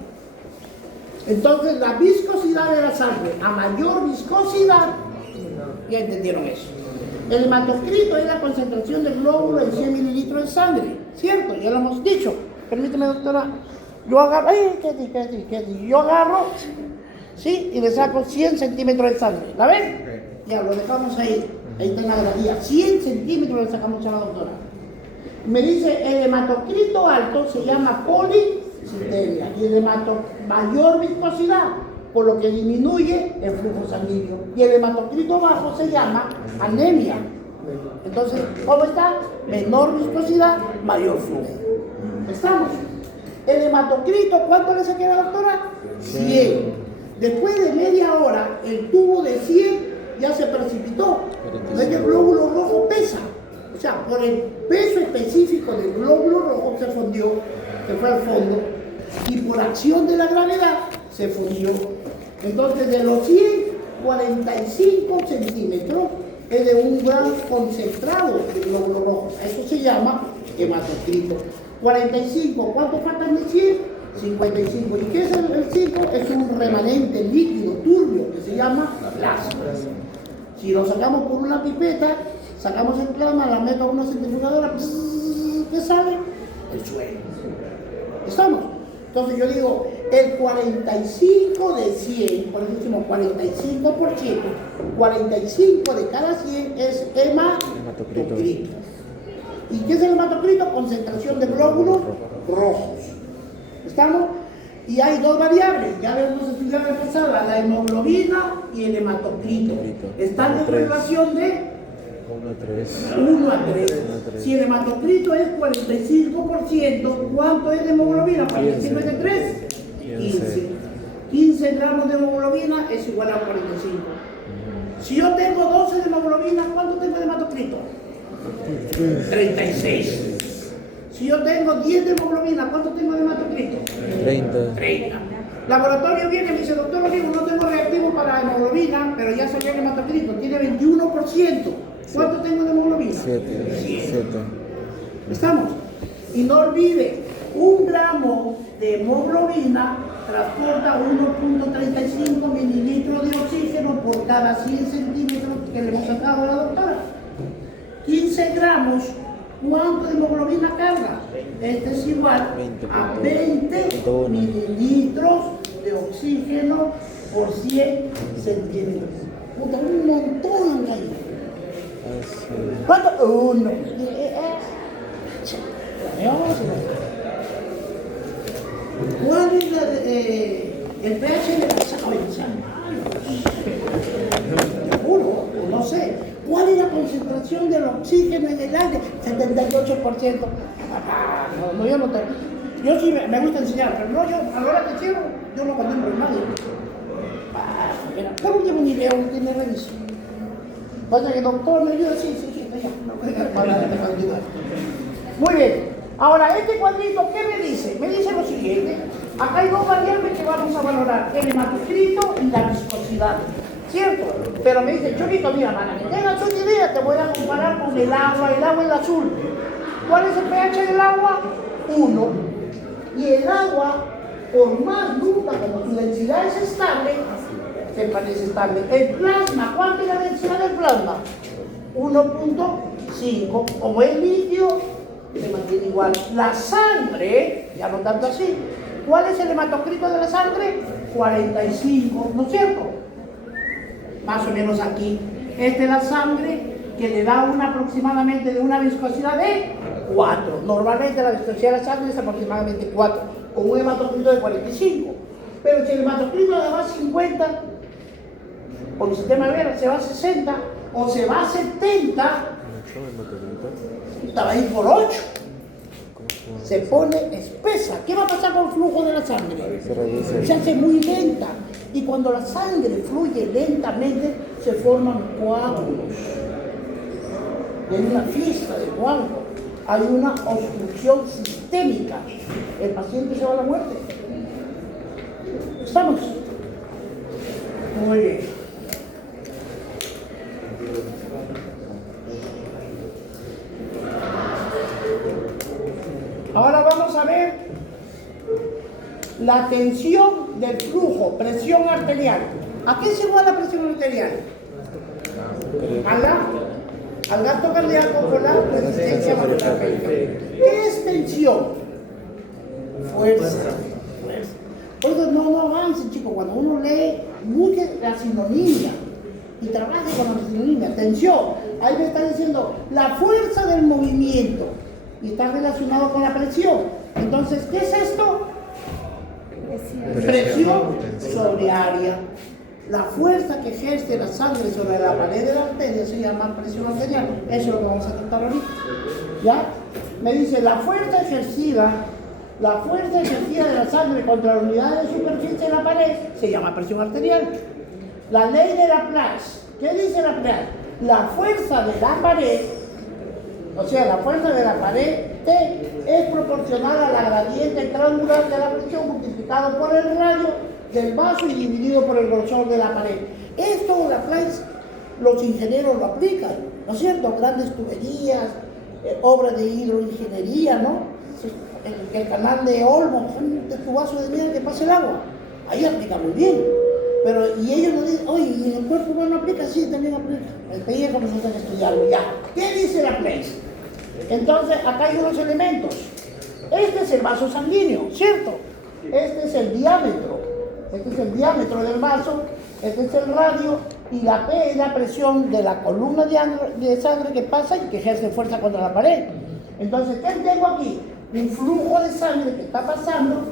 Entonces, la viscosidad de la sangre, a mayor viscosidad, ya entendieron eso. El hematocrito es la concentración del glóbulo en 100 mililitros de sangre, ¿cierto? Ya lo hemos dicho. Permíteme, doctora, yo agarro, yo agarro, ¿sí? Y le saco 100 centímetros de sangre, ¿la ven? Ya, lo dejamos ahí está en la gradía, 100 centímetros le sacamos a la doctora. Me dice, el hematocrito alto se llama policitemia y el mayor viscosidad, por lo que disminuye el flujo sanguíneo. Y el hematocrito bajo se llama anemia. Entonces, ¿cómo está? Menor viscosidad, mayor flujo. ¿Estamos? El hematocrito, ¿cuánto le saqué a la doctora? 100. Después de media hora, el tubo de 100 ya se precipitó. ¿No es que el glóbulo rojo pesa? O sea, por el peso específico del glóbulo rojo se fundió, se fue al fondo, y por acción de la gravedad se fundió. Entonces, de los 100, 45 centímetros es de un gran concentrado de glóbulo rojo. Eso se llama hematocrito. 45, ¿cuánto faltan de 100? 55. ¿Y qué es el 5? Es un remanente líquido, turbio, que se llama plasma. Si lo sacamos por una pipeta, sacamos el plasma, la meto a una centrifugadora, ¿qué sale? El suelo. ¿Estamos? Entonces yo digo, el 45 de 100, por eso decimos 45%, 45 de cada 100 es hematocrito. ¿Y qué es el hematocrito? Concentración de glóbulos rojos. ¿Estamos? Y hay dos variables, ya hemos estudiado en la pasada, la hemoglobina y el hematocrito. Están en relación de 1 a 3. Si el hematocrito es 45%, ¿cuánto es de hemoglobina? 45 entre 3, 15. 15 gramos de hemoglobina es igual a 45. Si yo tengo 12 de hemoglobina, ¿cuánto tengo de hematocrito? 36. Si yo tengo 10 de hemoglobina, ¿cuánto tengo de hematocrito? 30. Laboratorio viene y me dice, doctor Rodrigo, no tengo reactivo para hemoglobina, pero ya salió el hematocrito, tiene 21%. ¿Cuánto tengo de hemoglobina? 7. ¿Estamos? Y no olvide, 1 gramo de hemoglobina transporta 1.35 mililitros de oxígeno por cada 100 centímetros que le hemos sacado a la doctora. 15 gramos, ¿cuánto de hemoglobina carga? Este es igual a 20 mililitros de oxígeno por 100 centímetros. Puta, un montón ahí. ¿Cuánto? 1. ¿Cuál es el pH de la sangre? Te juro, no sé. ¿Cuál es la concentración del oxígeno en el aire? 78%. No, yo no tengo. Yo sí me gusta enseñar, pero no, yo a la hora que quiero, yo no contemplo en nadie. Mira, por último ni veo, tiene revisión. Vaya que el doctor me ayuda, sí, ya. Muy bien. Ahora, este cuadrito, ¿qué me dice? Me dice lo siguiente. Acá hay 2 variables que vamos a valorar, el hematocrito y la viscosidad. ¿Cierto? Pero me dice, Chorito, mira, para que tengas una idea, te voy a comparar con el agua es azul. ¿Cuál es el pH del agua? 1. Y el agua, por más bruta como su densidad es estable, se parece estable. El plasma, ¿cuánto es la densidad del plasma? 1.5. Como es líquido, se mantiene igual. La sangre, ya no tanto así. ¿Cuál es el hematocrito de la sangre? 45, ¿no es cierto? Más o menos aquí. Esta es la sangre que le da aproximadamente de una viscosidad de 4. Normalmente la viscosidad de la sangre es aproximadamente 4, con un hematocrito de 45. Pero si el hematocrito le va a 50, por el sistema Vera se va a 60 o se va a 70, estaba ahí por 8. Se pone espesa. ¿Qué va a pasar con el flujo de la sangre? Se hace muy lenta. Y cuando la sangre fluye lentamente, se forman coágulos. Hay una fiesta de coágulos. Hay una obstrucción sistémica. El paciente se va a la muerte. ¿Estamos? Muy bien. Ahora vamos a ver la tensión del flujo, presión arterial. ¿A qué es igual la presión arterial? Al gasto cardíaco por la resistencia magnética. ¿Qué es tensión? Fuerza. Entonces no avancen, chicos. Cuando uno lee, busque la sinonimia y trabaje con la sinonimia. Tensión. Ahí me está diciendo la fuerza del movimiento. Y está relacionado con la presión. Entonces, ¿qué es esto? Presión sobre área. La fuerza que ejerce la sangre sobre la pared de la arteria se llama presión arterial. Eso es lo que vamos a tratar ahorita. ¿Ya? Me dice, la fuerza ejercida de la sangre contra la unidad de superficie de la pared se llama presión arterial. La ley de Laplace. ¿Qué dice Laplace? La fuerza de la pared, o sea, la fuerza de la pared T es proporcional a la gradiente triangular de la presión multiplicado por el radio del vaso y dividido por el grosor de la pared. Esto Laplace, los ingenieros lo aplican, ¿no es cierto? Grandes tuberías, obras de hidroingeniería, ¿no? El canal de Olmo, de tu vaso de miel que pasa el agua. Ahí aplica muy bien. Pero, y ellos nos dicen, oye, ¿y el cuerpo humano aplica? Sí, también aplica. Ellos comienzan a estudiarlo, ya. ¿Qué dice Laplace? Entonces, acá hay unos elementos. Este es el vaso sanguíneo, ¿cierto? Este es el diámetro. Este es el diámetro del vaso. Este es el radio. Y la P es la presión de la columna de sangre que pasa y que ejerce fuerza contra la pared. Entonces, ¿qué tengo aquí? Un flujo de sangre que está pasando,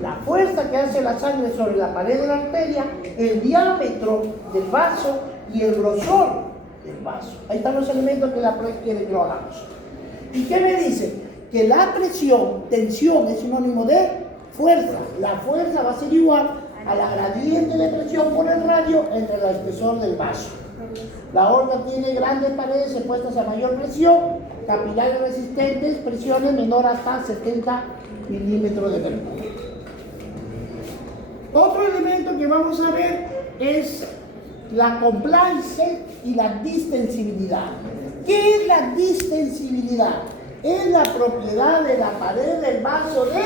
la fuerza que hace la sangre sobre la pared de la arteria, el diámetro del vaso y el grosor del vaso. Ahí están los elementos que la Laplace quiere que lo hagamos. ¿Y qué me dice? Que la presión, tensión, es sinónimo de fuerza. La fuerza va a ser igual a la gradiente de presión por el radio entre el espesor del vaso. La aorta tiene grandes paredes expuestas a mayor presión, capilares resistentes, presiones menor hasta 70 milímetros de mercurio. Otro elemento que vamos a ver es la compliance y la distensibilidad. ¿Qué es la distensibilidad? Es la propiedad de la pared del vaso de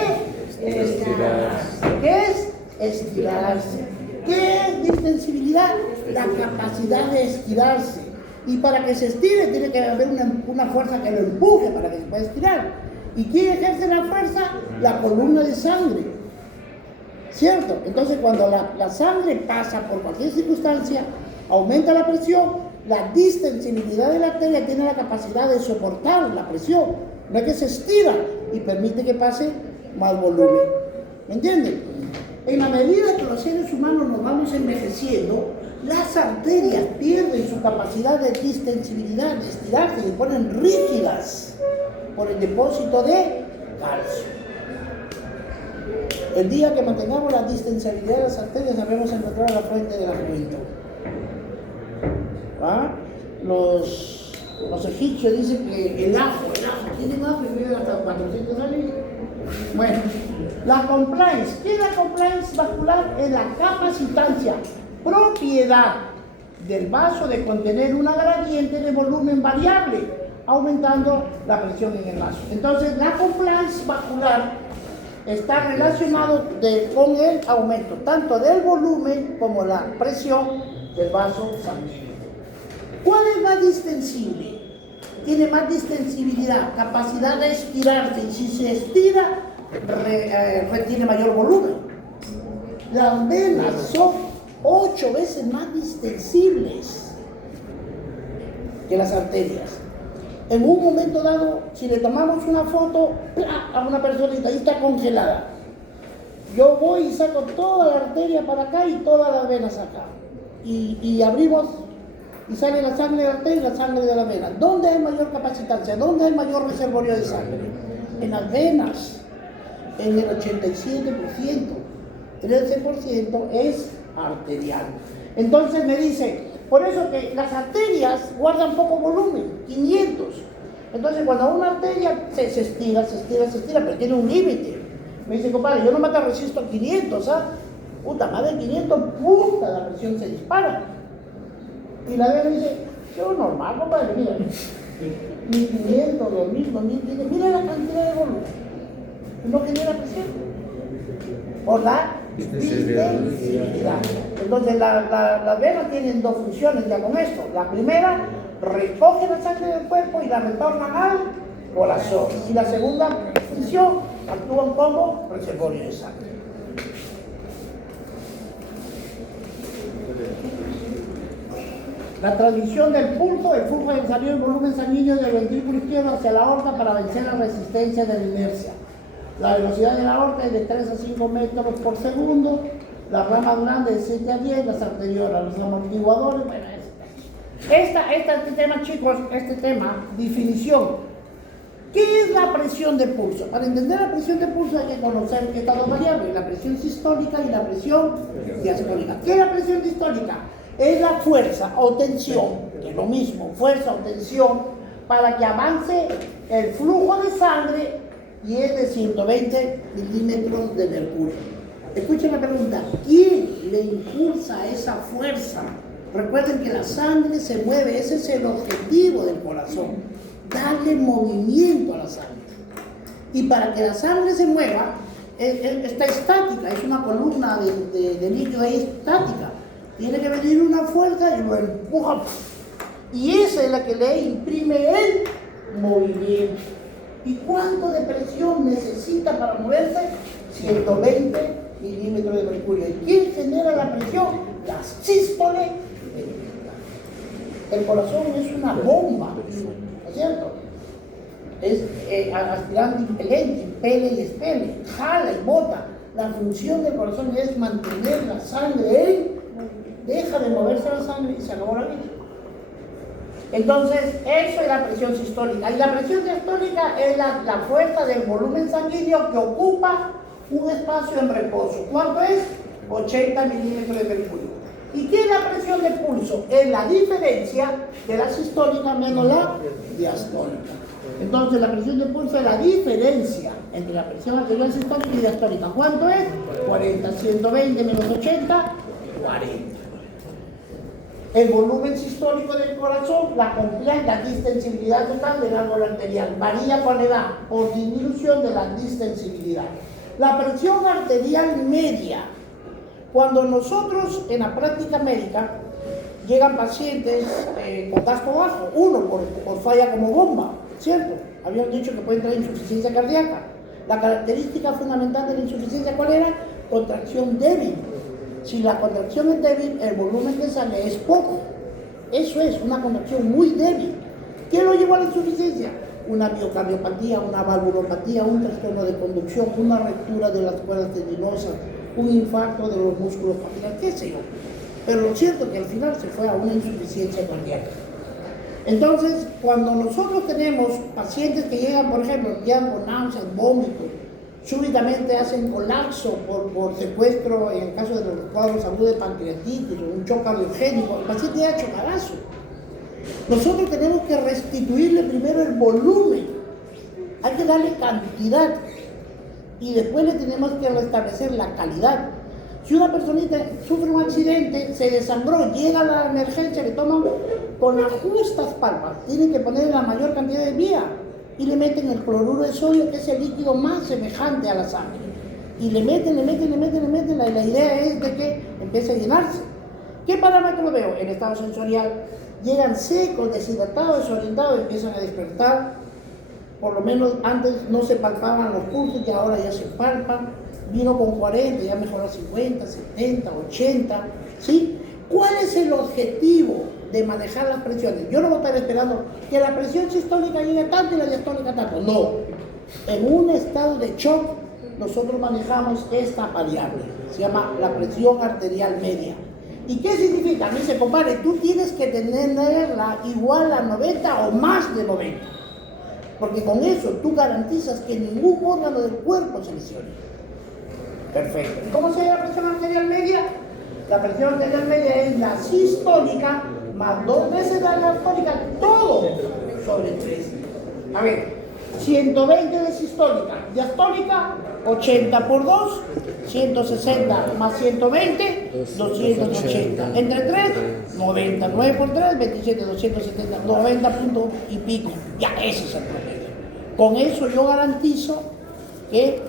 estirarse. ¿Qué es? Estirarse. ¿Qué es distensibilidad? La capacidad de estirarse. Y para que se estire tiene que haber una fuerza que lo empuje para que se pueda estirar. ¿Y quién ejerce la fuerza? La columna de sangre. ¿Cierto? Entonces cuando la sangre pasa por cualquier circunstancia, aumenta la presión, la distensibilidad de la arteria tiene la capacidad de soportar la presión. No es que se estira y permite que pase más volumen. ¿Me entienden? En la medida que los seres humanos nos vamos envejeciendo, las arterias pierden su capacidad de distensibilidad, de estirarse, se ponen rígidas por el depósito de calcio. El día que mantengamos la distensibilidad de las arterias, habremos encontrado la fuente de la juventud. ¿Ah? Los egipcios dicen que el ajo, tienen ajo y viven hasta 400 años. Bueno, la compliance, ¿qué es la compliance vascular? Es la capacitancia, propiedad del vaso de contener una gradiente de volumen variable, aumentando la presión en el vaso. Entonces, la compliance vascular está relacionado con el aumento tanto del volumen como la presión del vaso sanguíneo. ¿Cuál es más distensible? Tiene más distensibilidad, capacidad de estirarse, y si se estira, retiene mayor volumen. Las venas son 8 veces más distensibles que las arterias. En un momento dado, si le tomamos una foto a una personita y está congelada, yo voy y saco toda la arteria para acá y todas las venas acá. Y abrimos y sale la sangre de la arteria y la sangre de la vena. ¿Dónde hay mayor capacitancia? ¿Dónde hay mayor reservorio de sangre? En las venas, en el 87%. 13% es arterial. Entonces me dice, por eso que las arterias guardan poco volumen, 500. Entonces cuando una arteria se estira, pero tiene un límite. Me dice, compadre, yo no me resisto a 500, ¿ah? Puta, más de 500, puta, la presión se dispara. Y la vena dice, yo normal, compadre, mira, 1500, 2000, 2000, mira la cantidad de volumen. No genera presión. Por la distensibilidad. Entonces, las venas tienen dos funciones ya con esto. La primera, recoge la sangre del cuerpo y la retornan al corazón. Y la segunda función, actúan como reservorio de sangre. La transmisión del pulso, el flujo del salido del volumen sanguíneo del ventrículo izquierdo hacia la aorta para vencer la resistencia de la inercia. La velocidad de la aorta es de 3 a 5 metros por segundo, la rama grande de 7 a 10, las arteriolas, los amortiguadores. Bueno, este tema, chicos, definición. ¿Qué es la presión de pulso? Para entender la presión de pulso hay que conocer estas dos variables, la presión sistólica y la presión diastólica. ¿Qué es la presión sistólica? Es la fuerza o tensión, que es lo mismo, fuerza o tensión, para que avance el flujo de sangre y es de 120 milímetros de mercurio. Escuchen la pregunta, ¿quién le impulsa esa fuerza? Recuerden que la sangre se mueve, ese es el objetivo del corazón, darle movimiento a la sangre. Y para que la sangre se mueva, está estática, es una columna de líquido ahí estática. Tiene que venir una fuerza y lo empuja. Y esa es la que le imprime el movimiento. ¿Y cuánto de presión necesita para moverse? 120 milímetros de mercurio. ¿Y quién genera la presión? La sístole. El corazón es una bomba, ¿no es cierto? Es aspirante, impelente, impele y expele, jala y bota. La función del corazón es mantener la sangre deja de moverse la sangre y se acabó la vida. Entonces, eso es la presión sistólica. Y la presión diastólica es la fuerza del volumen sanguíneo que ocupa un espacio en reposo. ¿Cuánto es? 80 milímetros de mercurio. ¿Y qué es la presión del pulso? Es la diferencia de la sistólica menos la diastólica. Entonces, la presión del pulso es la diferencia entre la presión arterial sistólica y diastólica. ¿Cuánto es? 40. 120 menos 80, 40. El volumen sistólico del corazón, la completa distensibilidad total del árbol arterial, varía con la edad por disminución de la distensibilidad. La presión arterial media. Cuando nosotros en la práctica médica llegan pacientes con gasto bajo, uno por falla como bomba, ¿cierto? Habíamos dicho que puede traer insuficiencia cardíaca. La característica fundamental de la insuficiencia, ¿cuál era? Contracción débil. Si la contracción es débil, el volumen que sale es poco. Eso es una contracción muy débil. ¿Qué lo llevó a la insuficiencia? Una miocardiopatía, una valvulopatía, un trastorno de conducción, una ruptura de las cuerdas tendinosas, un infarto de los músculos capilares, qué sé yo. Pero lo cierto es que al final se fue a una insuficiencia cardíaca. Entonces, cuando nosotros tenemos pacientes que llegan, por ejemplo, llegan con náuseas, vómitos, súbitamente hacen colapso por secuestro, en el caso de los cuadros agudos de pancreatitis o un shock cardiogénico, el paciente ya chocadazo. Nosotros tenemos que restituirle primero el volumen, hay que darle cantidad y después le tenemos que restablecer la calidad. Si una personita sufre un accidente, se desangró, llega a la emergencia, le toman con las justas palpas, tienen que ponerle la mayor cantidad de vía y le meten el cloruro de sodio, que es el líquido más semejante a la sangre. Y le meten, la idea es de que empiece a llenarse. ¿Qué parámetros veo? El estado sensorial. Llegan secos, deshidratados, desorientados, empiezan a despertar. Por lo menos antes no se palpaban los pulsos y ahora ya se palpan. Vino con 40, ya mejoró a 50, 70, 80, ¿sí? ¿Cuál es el objetivo de manejar las presiones? Yo no voy a estar esperando que la presión sistólica llegue tanto y la diastólica tanto. No. En un estado de shock, nosotros manejamos esta variable. Se llama la presión arterial media. ¿Y qué significa? Dice, compadre, tú tienes que tenerla igual a 90 o más de 90. Porque con eso tú garantizas que ningún órgano del cuerpo se lesione. Perfecto. ¿Y cómo se llama la presión arterial media? La presión arterial media es la sistólica más 2 veces la diastólica, todo sobre 3. A ver, 120 de sistólica, diastólica, 80 por 2, 160 más 120, 280. Entre 3, 90. 9 por 3, 27, 270, 90 puntos y pico. Ya, ese es el promedio. Con eso yo garantizo que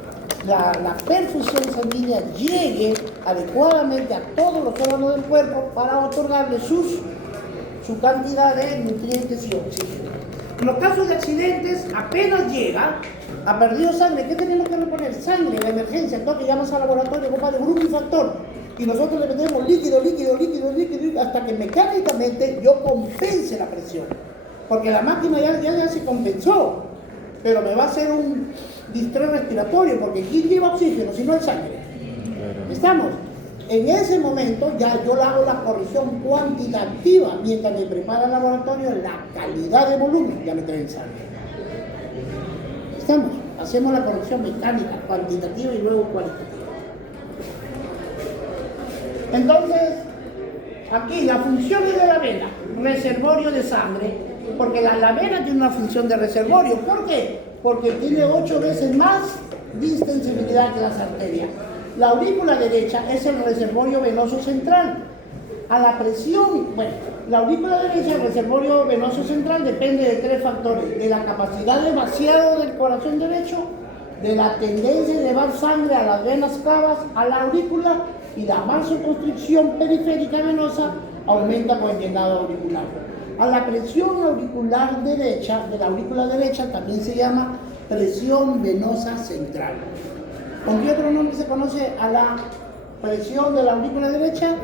la perfusión sanguínea llegue adecuadamente a todos los órganos del cuerpo para otorgarle su cantidad de nutrientes y oxígeno. En los casos de accidentes, apenas llega, ha perdido sangre. ¿Qué tenemos que reponer? Sangre, la emergencia. Entonces llamas al laboratorio, compadre, grupo y factor. Y nosotros le metemos líquido, hasta que mecánicamente yo compense la presión. Porque la máquina ya se compensó. Pero me va a hacer un distrés respiratorio, porque ¿quién lleva oxígeno si no hay sangre? ¿Estamos? En ese momento ya yo le hago la corrección cuantitativa, mientras me prepara el laboratorio la calidad de volumen, ya me traen sangre. ¿Estamos? Hacemos la corrección mecánica, cuantitativa y luego cualitativa. Entonces, aquí las funciones de la vena, reservorio de sangre, porque la vena tiene una función de reservorio. ¿Por qué? Porque tiene 8 veces más distensibilidad que las arterias. La aurícula derecha es el reservorio venoso central. A la presión, bueno, la aurícula derecha, el reservorio venoso central, depende de 3 factores: de la capacidad de vaciado del corazón derecho, de la tendencia de llevar sangre a las venas cavas, a la aurícula, y la vasoconstricción periférica venosa aumenta con el llenado auricular. A la presión auricular derecha, de la aurícula derecha, también se llama presión venosa central. ¿Con qué otro nombre se conoce a la presión de la aurícula derecha?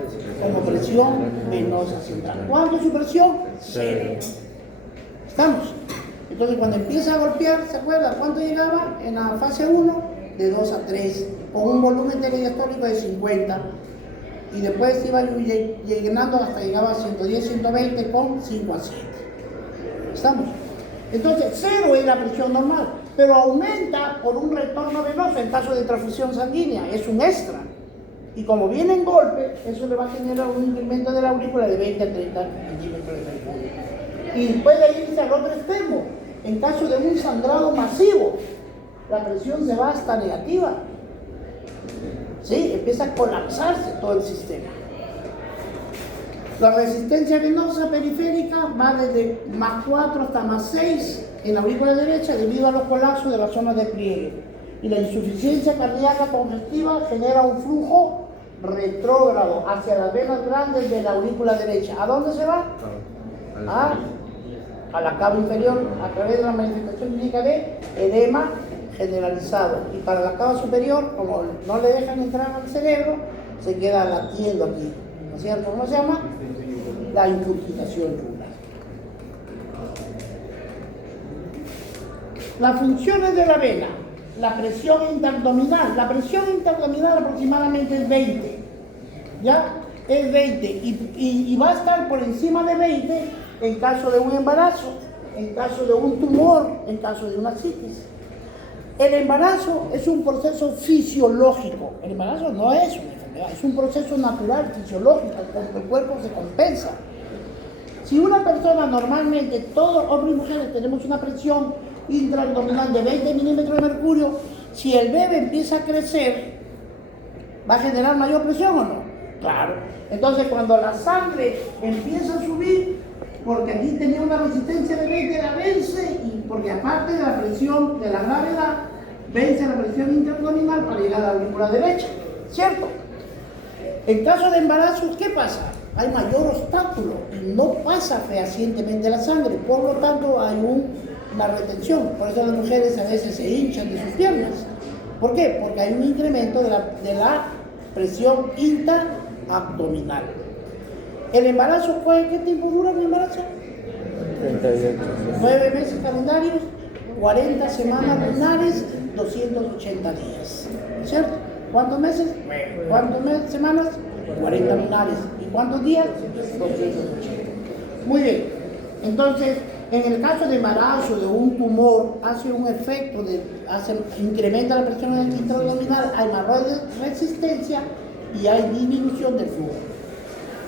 Como presión venosa central. ¿Cuánto es su presión? 0. ¿Estamos? Entonces, cuando empieza a golpear, ¿se acuerda cuánto llegaba en la fase 1? De 2 a 3, con un volumen diastólico de 50. Y después iba llenando hasta llegaba a 110, 120 con 5 a 7. ¿Estamos? Entonces, 0 es la presión normal, pero aumenta por un retorno venoso en caso de transfusión sanguínea, es un extra. Y como viene en golpe, eso le va a generar un incremento de la aurícula de 20 a 30 centímetros de mercurio. Y puede irse al otro extremo, en caso de un sangrado masivo, la presión se va hasta negativa. ¿Sí? Empieza a colapsarse todo el sistema. La resistencia venosa periférica va desde +4 hasta +6 en la aurícula derecha debido a los colapsos de la zona de pliegue. Y la insuficiencia cardíaca congestiva genera un flujo retrógrado hacia las venas grandes de la aurícula derecha. ¿A dónde se va? A la cava inferior a través de la manifestación clínica de edema generalizado. Y para la cava superior, como no le dejan entrar al cerebro, se queda latiendo aquí. ¿No es cierto? ¿Cómo se llama? La incurgitación yugular. Las funciones de la vena. La presión interabdominal. La presión interabdominal aproximadamente es 20. ¿Ya? Es 20. Y va a estar por encima de 20 en caso de un embarazo, en caso de un tumor, en caso de una citis. El embarazo es un proceso fisiológico. El embarazo no es una enfermedad, es un proceso natural, fisiológico, porque el cuerpo se compensa. Si una persona normalmente, todos hombres y mujeres tenemos una presión intraabdominal de 20 milímetros de mercurio, si el bebé empieza a crecer, ¿va a generar mayor presión o no? Claro. Entonces cuando la sangre empieza a subir, porque aquí tenía una resistencia de 20, la vence, y porque aparte de la presión de la gravedad, vence la presión intraabdominal para llegar a la aurícula derecha, ¿cierto? En caso de embarazos, ¿qué pasa? Hay mayor obstáculo y no pasa fehacientemente la sangre, por lo tanto hay una retención. Por eso las mujeres a veces se hinchan de sus piernas. ¿Por qué? Porque hay un incremento de la presión intraabdominal. ¿El embarazo, qué tiempo dura el embarazo? 9 meses calendarios, 40 semanas lunares, 280 días. ¿Cierto? ¿Cuántos meses? ¿Cuántas semanas? 40 lunares. ¿Y cuántos días? 280. Muy bien. Entonces, en el caso de embarazo, de un tumor, hace un efecto, incrementa la presión intraabdominal, hay mayor resistencia y hay disminución del flujo.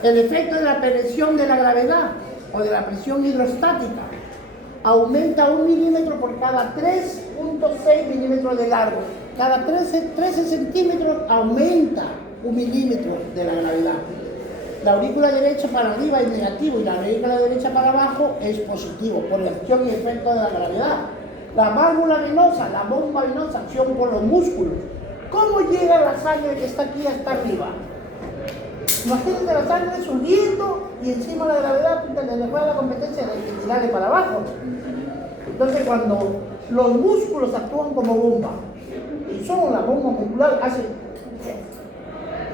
El efecto de la presión de la gravedad o de la presión hidrostática aumenta 1 milímetro por cada 3.6 milímetros de largo. Cada 13 centímetros aumenta 1 milímetro de la gravedad. La aurícula derecha para arriba es negativo y la aurícula derecha para abajo es positivo por la acción y efecto de la gravedad. La válvula venosa, la bomba venosa, acción por los músculos. ¿Cómo llega la sangre que está aquí hasta arriba? Imagínate la sangre subiendo y encima la gravedad le juega la competencia de tirarle para abajo. Entonces cuando los músculos actúan como bomba y son la bomba muscular, hace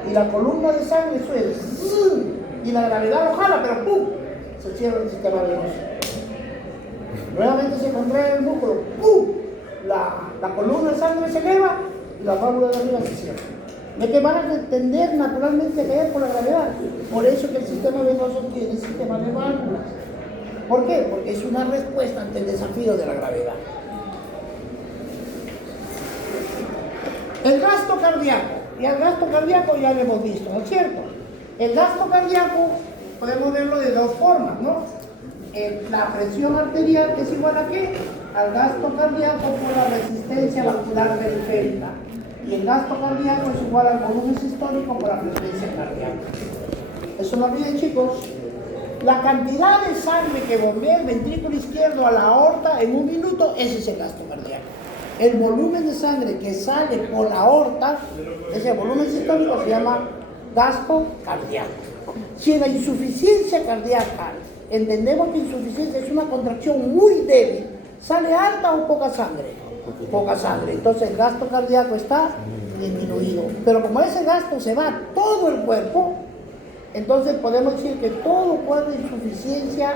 y la columna de sangre suele y la gravedad lo jala, pero ¡pum! Se cierra el sistema venoso. Nuevamente se contrae el músculo, ¡pum! La columna de sangre se eleva y la válvula de arriba se cierra. ¿De que van a tender naturalmente a caer por la gravedad? Por eso que el sistema venoso tiene el sistema de válvulas. ¿Por qué? Porque es una respuesta ante el desafío de la gravedad. El gasto cardíaco. Y el gasto cardíaco ya lo hemos visto, ¿no es cierto? El gasto cardíaco podemos verlo de dos formas, ¿no? La presión arterial es igual a ¿qué? Al gasto cardíaco por la resistencia vascular periférica. Y el gasto cardíaco es igual al volumen sistólico por la frecuencia cardíaca. Eso no olviden, chicos. La cantidad de sangre que bombea el ventrículo izquierdo a la aorta en 1 minuto, ese es el gasto cardíaco. El volumen de sangre que sale por la aorta, ese volumen sistólico se llama gasto cardíaco. Si en la insuficiencia cardíaca entendemos que insuficiencia es una contracción muy débil, ¿sale alta o poca sangre? Poca sangre. Entonces el gasto cardíaco está disminuido. Pero como ese gasto se va a todo el cuerpo, entonces podemos decir que todo cuadro de insuficiencia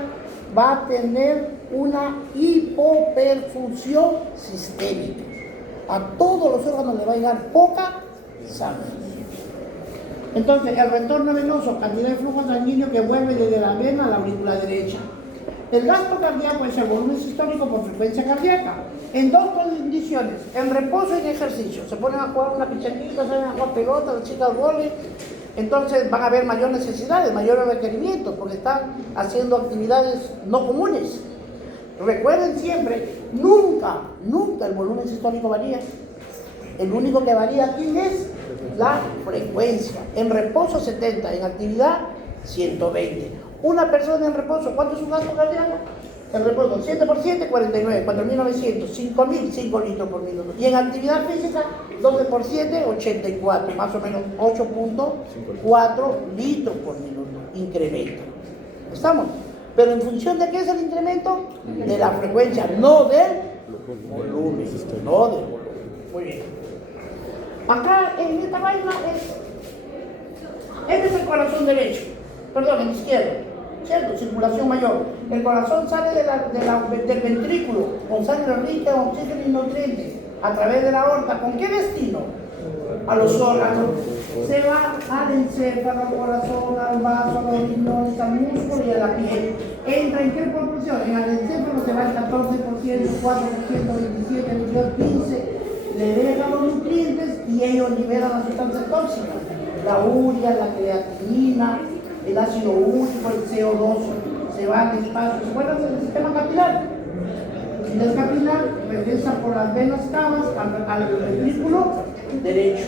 va a tener una hipoperfusión sistémica. A todos los órganos le va a llegar poca sangre. Entonces, el retorno venoso, cantidad de flujo sanguíneo que vuelve desde la vena a la aurícula derecha. El gasto cardíaco es el volumen sistólico por frecuencia cardíaca. En dos condiciones, en reposo y en ejercicio. Se ponen a jugar una pichanguita, salen a jugar pelota, las chicas vóley. Entonces van a haber mayor necesidades, mayores requerimientos, porque están haciendo actividades no comunes. Recuerden siempre, nunca el volumen sistólico varía. El único que varía aquí es la frecuencia. En reposo 70, en actividad 120. Una persona en reposo, ¿cuánto es un gasto cardíaco? En reposo, 7 por 7, 49, 4.900, 5.000, 5 litros por minuto. Y en actividad física, 12 por 7, 84, más o menos 8.4 litros por minuto. Incremento. ¿Estamos? Pero en función de qué es el incremento, de la frecuencia, no del volumen. No del volumen. Muy bien. Acá en esta vaina este es el corazón derecho, perdón, el izquierdo, ¿cierto? Circulación mayor. El corazón sale del ventrículo con sangre rica en oxígeno y nutrientes a través de la aorta. ¿Con qué destino? A los órganos. Se va al encéfalo, al corazón, al vaso, a los riñones, al músculo y a la piel. ¿Entra en qué proporción? En el encéfalo se va el 14%, 4%, 27%, 22%, 15%. Le dejan los nutrientes y ellos liberan las sustancias tóxicas. La urea, la creatinina, el ácido úrico, el CO2, se va al espacio. ¿Se acuerdan del sistema capilar? El sistema capilar regresa por las venas camas al ventrículo derecho,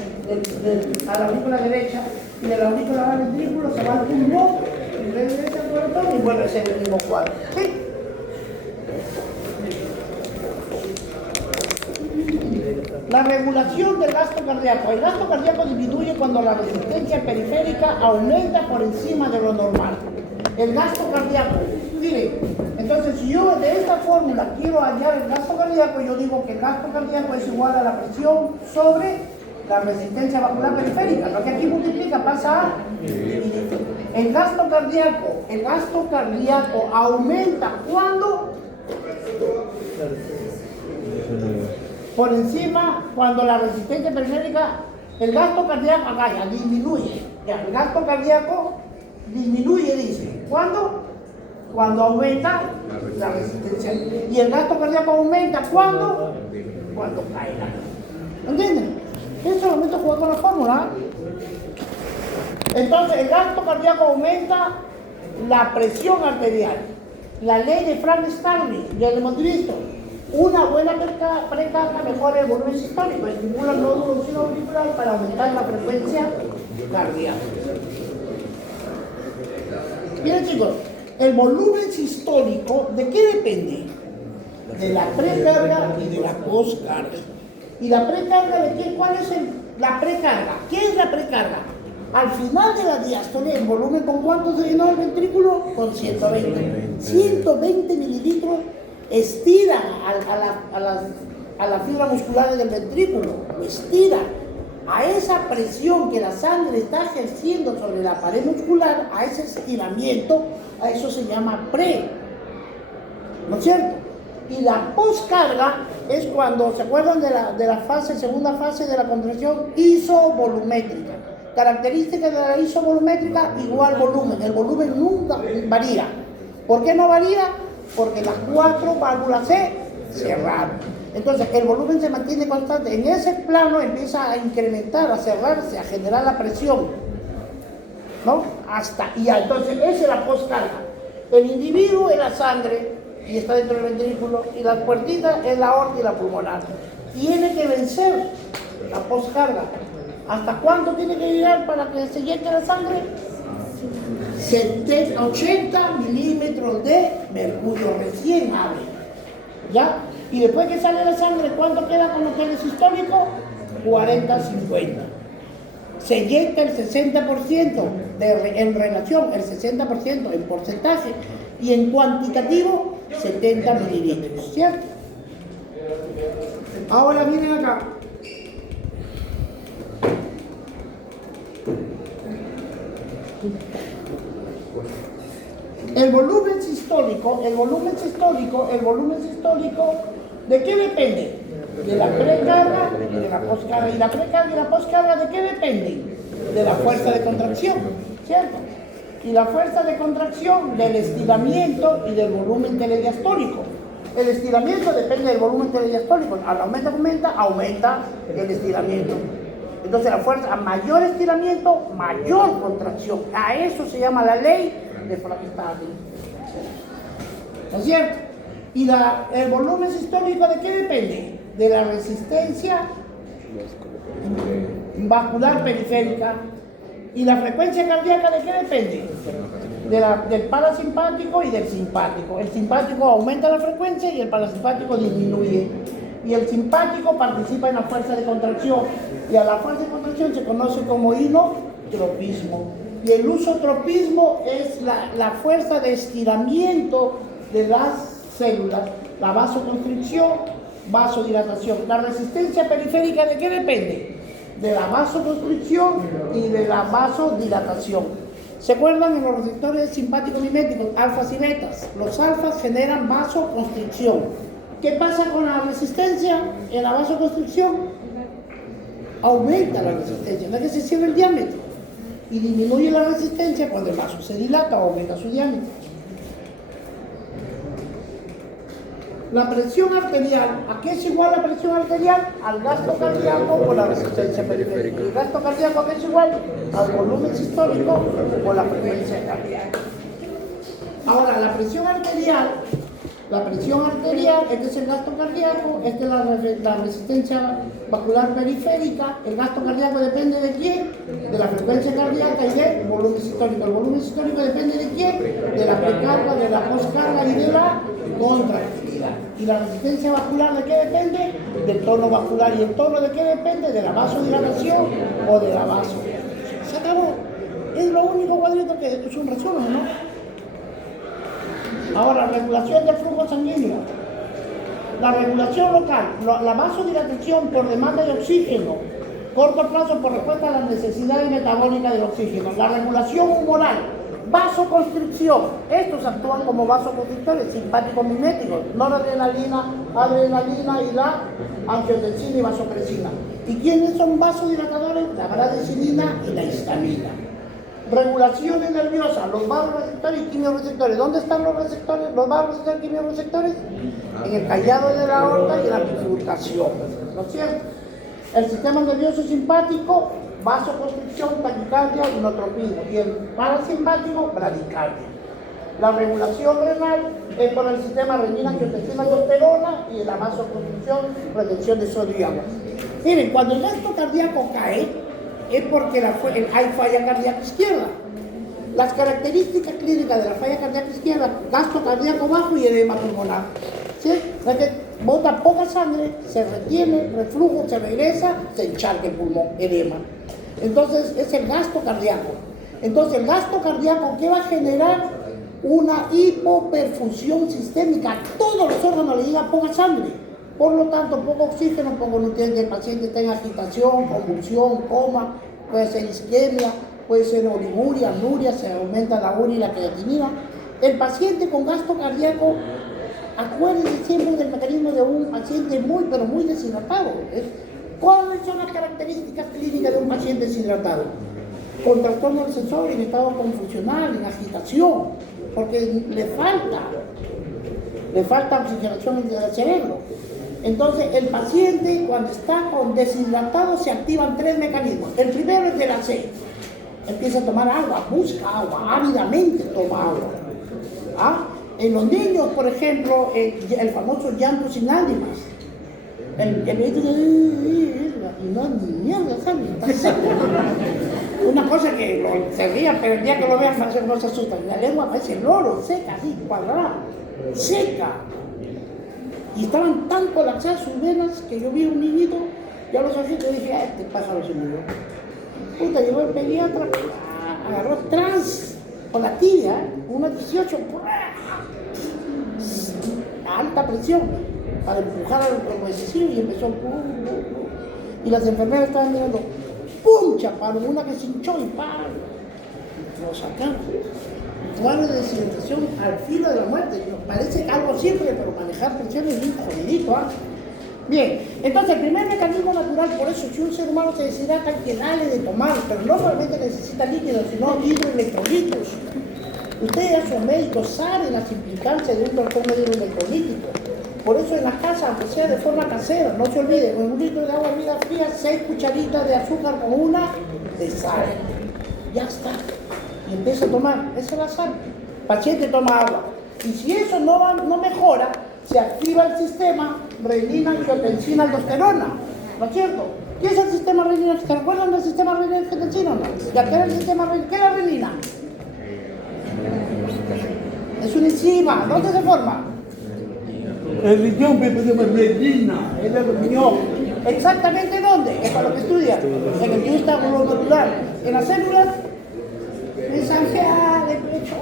a la aurícula derecha, y de la aurícula al ventrículo se va al pulmón, y regresa al corazón y vuelve a ser el mismo cuadro. ¿Sí? La regulación del gasto cardíaco. El gasto cardíaco disminuye cuando la resistencia periférica aumenta por encima de lo normal. El gasto cardíaco, miren, entonces si yo de esta fórmula quiero hallar el gasto cardíaco, yo digo que el gasto cardíaco es igual a la presión sobre la resistencia vascular periférica. Lo que aquí multiplica pasa a el gasto cardíaco aumenta cuando por encima, cuando la resistencia periférica, el gasto cardíaco acá ya disminuye. Ya, el gasto cardíaco disminuye, dice. ¿Cuándo? Cuando aumenta la resistencia. Y el gasto cardíaco aumenta ¿cuándo? Cuando cae la. ¿Entienden? Es solamente jugar con la fórmula. Entonces, el gasto cardíaco aumenta la presión arterial. La ley de Frank-Starling, ya lo hemos visto. Una buena precarga mejora el volumen sistólico, estimula el nódulo auricular para aumentar la frecuencia cardíaca. Miren chicos, el volumen sistólico, ¿de qué depende? De la precarga y de la poscarga. ¿Y la precarga de qué? ¿Cuál es la precarga? ¿Qué es la precarga? Al final de la diástole, el volumen ¿con cuánto se llenó el ventrículo? Con 120. 120 mililitros estira a la fibra muscular del ventrículo, lo estira. A esa presión que la sangre está ejerciendo sobre la pared muscular, a ese estiramiento, a eso se llama pre, ¿no es cierto? Y la poscarga es cuando, ¿se acuerdan de la fase, segunda fase de la contracción isovolumétrica? Característica de la isovolumétrica, igual volumen. El volumen nunca varía. ¿Por qué no varía? Porque las 4 válvulas se cerraron. Entonces el volumen se mantiene constante. En ese plano empieza a incrementar, a cerrarse, a generar la presión, ¿no? Entonces esa es la poscarga. El individuo es la sangre y está dentro del ventrículo, y la puertita es la aorta y la pulmonar. Tiene que vencer la poscarga. ¿Hasta cuánto tiene que llegar para que se llene la sangre? 80 milímetros de mercurio recién abre, ¿ya? Y después que sale la sangre, ¿cuánto queda con lo que es sistólico? 40-50. Se inyecta el 60% en relación, el 60% en porcentaje, y en cuantitativo 70 mililitros, ¿cierto? Ahora miren acá. El volumen sistólico, ¿de qué depende? De la precarga y de la poscarga. ¿Y la precarga y la poscarga de qué dependen? De la fuerza de contracción, ¿cierto? Y la fuerza de contracción del estiramiento y del volumen telediastólico. El estiramiento depende del volumen telediastólico. Al aumenta el estiramiento. Entonces la fuerza, a mayor estiramiento, mayor contracción. A eso se llama la ley de Frank-Starling. ¿No es cierto? ¿Y el volumen sistólico de qué depende? De la resistencia vascular periférica ¿Y la frecuencia cardíaca de qué depende? Del parasimpático y del simpático. El simpático aumenta la frecuencia y el parasimpático disminuye. Y el simpático participa en la fuerza de contracción. Y a la fuerza de contracción se conoce como inotropismo. Y el usotropismo es la fuerza de estiramiento de las células. La vasoconstricción, vasodilatación. La resistencia periférica, ¿de qué depende? De la vasoconstricción y de la vasodilatación. ¿Se acuerdan en los receptores simpáticos miméticos, alfas y betas? Los alfas generan vasoconstricción. ¿Qué pasa con la resistencia en la vasoconstricción? Aumenta la resistencia, no es que se cierre el diámetro. Y disminuye la resistencia cuando el vaso se dilata o aumenta su diámetro. La presión arterial, ¿a qué es igual la presión arterial? Al gasto cardíaco por la resistencia periférica. ¿El gasto cardíaco a qué es igual? Al volumen sistólico por la frecuencia cardíaca. Ahora, la presión arterial, este es el gasto cardíaco, esta es la resistencia vascular periférica. El gasto cardíaco depende de quién? De la frecuencia cardíaca y del volumen sistólico. El volumen sistólico depende de quién? De la precarga, de la poscarga y de la contractilidad. ¿Y la resistencia vascular de qué depende? Del tono vascular. ¿Y el tono de qué depende? De la vasodilatación o de la vasodilatación. Se acabó. Es lo único cuadrito que es un resumen, ¿no? Ahora, regulación del flujo sanguíneo. La regulación local, la vasodilatación por demanda de oxígeno, corto plazo por respuesta a las necesidades metabólicas del oxígeno. La regulación humoral, vasoconstricción. Estos actúan como vasoconstrictores simpáticos miméticos, noradrenalina, adrenalina y la angiotensina y vasopresina. ¿Y quiénes son vasodilatadores? La bradecilina y la histamina. Regulaciones nerviosas, los vasoreceptores y quimioreceptores. ¿Dónde están los receptores, los vasoreceptores y quimioreceptores? En el callado de la aorta y en la bifurcación, ¿no es cierto? El sistema nervioso simpático, vasoconstricción, taquicardia y inotropismo. Y el parasimpático, bradicardia. La regulación renal es por el sistema renina, angiotensina, aldosterona y la vasoconstricción, retención de sodio y agua. Miren, cuando el gasto cardíaco cae, es porque hay falla cardíaca izquierda. Las características clínicas de la falla cardíaca izquierda, gasto cardíaco bajo y edema pulmonar. ¿Sí? Es que bota poca sangre, se retiene, reflujo, se regresa, se encharca el pulmón, edema. Entonces es el gasto cardíaco. Entonces el gasto cardíaco, ¿qué va a generar? Una hipoperfusión sistémica. A todos los órganos le llega poca sangre. Por lo tanto, poco oxígeno, poco nutriente, el paciente está en agitación, convulsión, coma, puede ser isquemia, puede ser oliguria, anuria, se aumenta la urea y la creatinina. El paciente con gasto cardíaco, acuérdense siempre del mecanismo de un paciente muy, pero muy deshidratado. ¿Cuáles son las características clínicas de un paciente deshidratado? Con trastorno del sensor, en estado confusional, en agitación, porque le falta oxigenación en el cerebro. Entonces, el paciente, cuando está deshidratado, se activan tres mecanismos. El primero es de la sed. Empieza a tomar agua, busca agua, ávidamente toma agua. ¿Ah? En los niños, por ejemplo, el famoso llanto sin lágrimas. El niño y no, ni mierda, ¿sabes? Está seco. Una cosa que se ría, pero el día que lo vean no se asustan. La lengua parece loro, seca, así, cuadrada, seca. Y estaban tan colapsadas sus venas que yo vi un niñito, ya los ojos y dije, este pájaro se murió. Puta, llegó el pediatra, agarró trans con la tibia, una 18, a alta presión, para empujar al recesivo y empezó y las enfermeras estaban mirando, ¡pum! Chaparon, una que se hinchó y ¡pam! Lo sacaron. Cuadro de deshidratación al filo de la muerte. Nos parece algo simple, pero manejar presiones es muy jodidito, ¿ah? Bien, entonces el primer mecanismo natural, por eso si un ser humano se deshidrata, hay que darle de tomar, pero no solamente necesita líquidos, sino hidroelectrolitos. Ustedes ya son médicos, saben las implicancias de un trastorno hidroelectrolítico. Por eso en la casa, aunque sea de forma casera, no se olvide, con un litro de agua hervida fría, 6 cucharitas de azúcar con una de sal. Ya está. Y empieza a tomar, esa es la sal. El paciente toma agua. Y si eso no mejora, se activa el sistema renina, angiotensina, aldosterona. ¿No es cierto? ¿Qué es el sistema renina? ¿Se recuerdan del sistema renina-angiotensina o no? ¿Ya qué era el sistema renina? ¿Qué es la renina? Es una enzima. ¿Dónde se forma? El riñón, Pepe, se llama renina. Es el riñón. ¿Exactamente dónde? Es para lo que estudia. En el yusta glomerular. En las células mesangiales, pecho.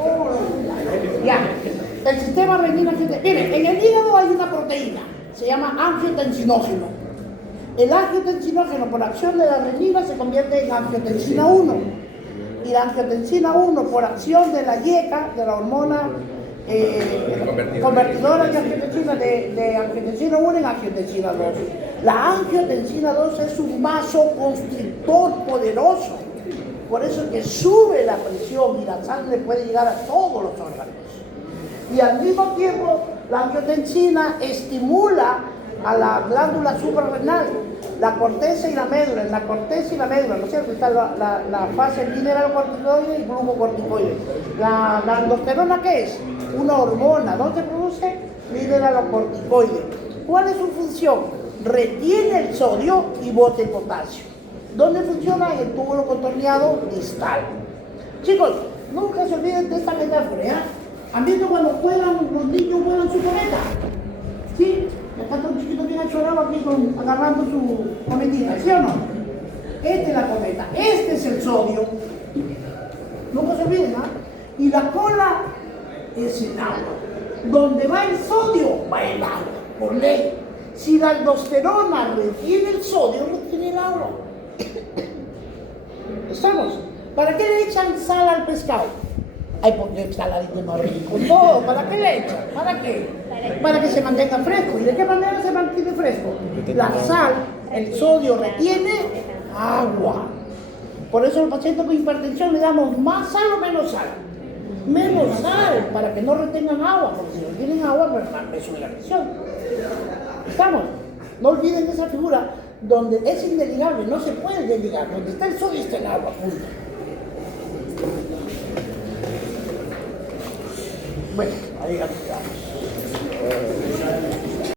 Ya. El sistema renina-angiotensina. Miren, en el hígado hay una proteína. Se llama angiotensinógeno. El angiotensinógeno por acción de la renina se convierte en angiotensina 1. Y la angiotensina 1 por acción de la YECA, de la hormona convertidora de angiotensina, de angiotensina 1 en angiotensina 2. La angiotensina 2 es un vasoconstrictor poderoso. Por eso es que sube la presión y la sangre puede llegar a todos los órganos. Y al mismo tiempo, la angiotensina estimula a la glándula suprarrenal, la corteza y la médula. En la corteza y la médula, ¿no es cierto? Está la fase mineralocorticoide y glucocorticoide. ¿La aldosterona qué es? Una hormona. ¿Dónde se produce? Mineralocorticoide. ¿Cuál es su función? Retiene el sodio y bota el potasio. ¿Dónde funciona? En el túbulo contorneado distal. Chicos, nunca se olviden de esta metáfora, ¿ya? ¿Han visto cuando los niños juegan su cometa? ¿Sí? Acá está un chiquito bien chorado aquí agarrando su cometita, ¿sí o no? Esta es la cometa, este es el sodio. Nunca se olviden, ¿ah? Y la cola es el agua. Donde va el sodio, va el agua, por ley. Si la aldosterona retiene el sodio, retiene el agua. ¿Estamos? ¿Para qué le echan sal al pescado? Ay, porque el saladito no rico. No, ¿para qué le echan? ¿Para qué? Para que se mantenga fresco. ¿Y de qué manera se mantiene fresco? La sal, el sodio retiene agua. Por eso al paciente con hipertensión le damos más sal o menos sal. Menos sal, para que no retengan agua, porque si retienen agua, pues me sube la presión. ¿Estamos? No olviden esa figura donde es indeligable, no se puede desligar. Donde está el sodio está el agua, punto. Bueno, ahí vamos.